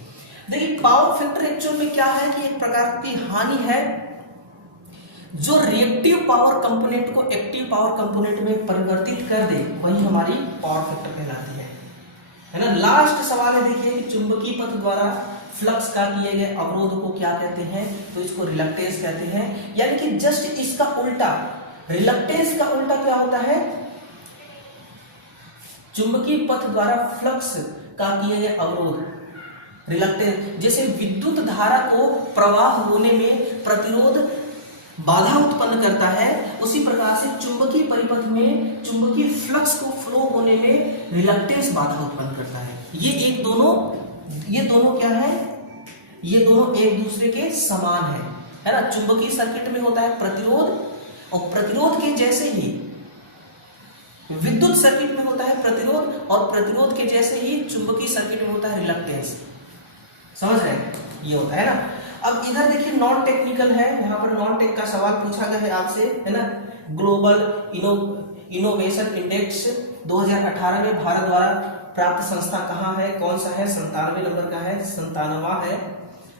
देखिए पावर फैक्टर एक्चुअल में क्या है कि एक प्रकार की हानि है जो रिएक्टिव पावर कंपोनेंट को एक्टिव पावर कंपोनेंट में परिवर्तित कर दे, वही हमारी पावर फैक्टर कहलाती है ना। लास्ट सवाल है, देखिए कि चुंबकीय पथ द्वारा फ्लक्स का किए गए अवरोध को क्या कहते हैं, तो इसको रिलक्टेंस कहते हैं। यानी कि जस्ट इसका उल्टा, रिलक्टेंस का उल्टा क्या होता है, चुंबकीय पथ द्वारा फ्लक्स का किए गए अवरोध, रिलक्टेंस। जैसे विद्युत धारा को प्रवाह होने में प्रतिरोध बाधा उत्पन्न करता है, उसी प्रकार से चुंबकीय परिपथ में चुंबकीय फ्लक्स को फ्लो होने में रिलक्टेंस बाधा उत्पन्न करता है। ये दोनों क्या है, ये दोनों एक दूसरे के समान है ना। चुंबकीय सर्किट में होता है प्रतिरोध, और प्रतिरोध के जैसे ही विद्युत सर्किट में होता है प्रतिरोध, और प्रतिरोध के जैसे ही चुंबकीय सर्किट में होता है रिलक्टेंस। समझ रहे हैं, ये होता है ना। अब इधर देखिए नॉन टेक्निकल है, यहाँ पर नॉन टेक का सवाल पूछा गया है आपसे, है ना। ग्लोबल इनोवेशन इंडेक्स 2018 में भारत द्वारा प्राप्त संस्था कहाँ है, कौन सा है, 97 नंबर का है, 97वां है।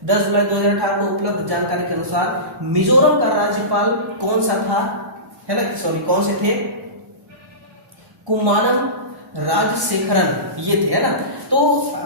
10 जुलाई 2018 को उपलब्ध जानकारी के अनुसार मिजोरम का राज्यपाल कौन सा था, है ना, सॉरी कौन से थे, कुम्मानम राजशेखरन ये थे, है ना। तो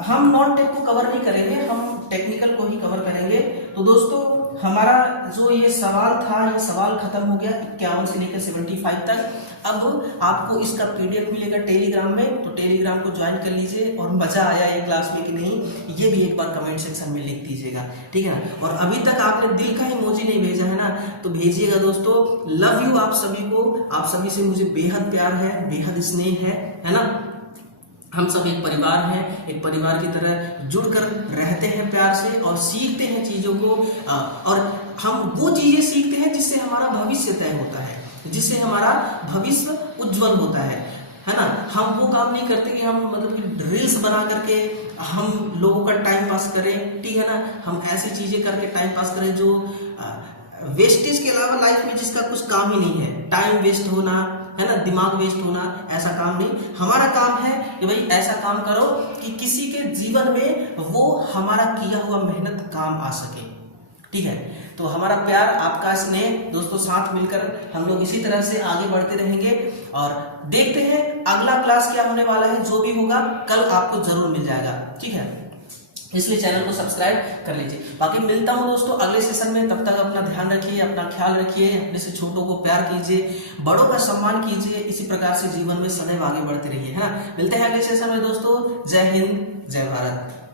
हम नॉन टेक को कवर नहीं करेंगे, हम टेक्निकल को ही कवर करेंगे। तो दोस्तों हमारा जो ये सवाल था, ये सवाल खत्म हो गया 51 से लेकर 75 तक। अब आपको इसका पीडीएफ मिलेगा टेलीग्राम में, तो टेलीग्राम को ज्वाइन कर लीजिए। और मजा आया ये क्लास में कि नहीं, ये भी एक बार कमेंट सेक्शन में लिख दीजिएगा, ठीक है ना। और अभी तक आपने दिल का इमोजी नहीं भेजा है ना, तो भेजिएगा दोस्तों। लव यू आप सभी को, आप सभी से मुझे बेहद प्यार है, बेहद स्नेह है ना। हम सब एक परिवार हैं, एक परिवार की तरह जुड़कर रहते हैं प्यार से और सीखते हैं चीजों को। और हम वो चीजें सीखते हैं जिससे हमारा भविष्य तय होता है, जिससे हमारा भविष्य उज्जवल होता है ना। हम वो काम नहीं करते कि हम मतलब कि रील्स बना करके हम लोगों का टाइम पास करें, ठीक है ना। हम ऐसी चीजें करके टाइम पास करें जो वेस्टेज के अलावा लाइफ में जिसका कुछ काम ही नहीं है। टाइम वेस्ट होना, है ना, दिमाग वेस्ट होना, ऐसा काम नहीं। हमारा काम है कि भाई ऐसा काम करो कि किसी के जीवन में वो हमारा किया हुआ मेहनत काम आ सके, ठीक है। तो हमारा प्यार, आपका स्नेह दोस्तों, साथ मिलकर हम लोग इसी तरह से आगे बढ़ते रहेंगे। और देखते हैं अगला क्लास क्या होने वाला है, जो भी होगा कल आपको जरूर मिल जाएगा, ठीक है। इसलिए चैनल को सब्सक्राइब कर लीजिए। बाकी मिलता हूं दोस्तों अगले सेशन में, तब तक अपना ध्यान रखिए, अपना ख्याल रखिए, अपने से छोटों को प्यार कीजिए, बड़ों का सम्मान कीजिए। इसी प्रकार से जीवन में सदैव आगे बढ़ते रहिए, है ना। मिलते हैं अगले सेशन में दोस्तों। जय हिंद, जय भारत।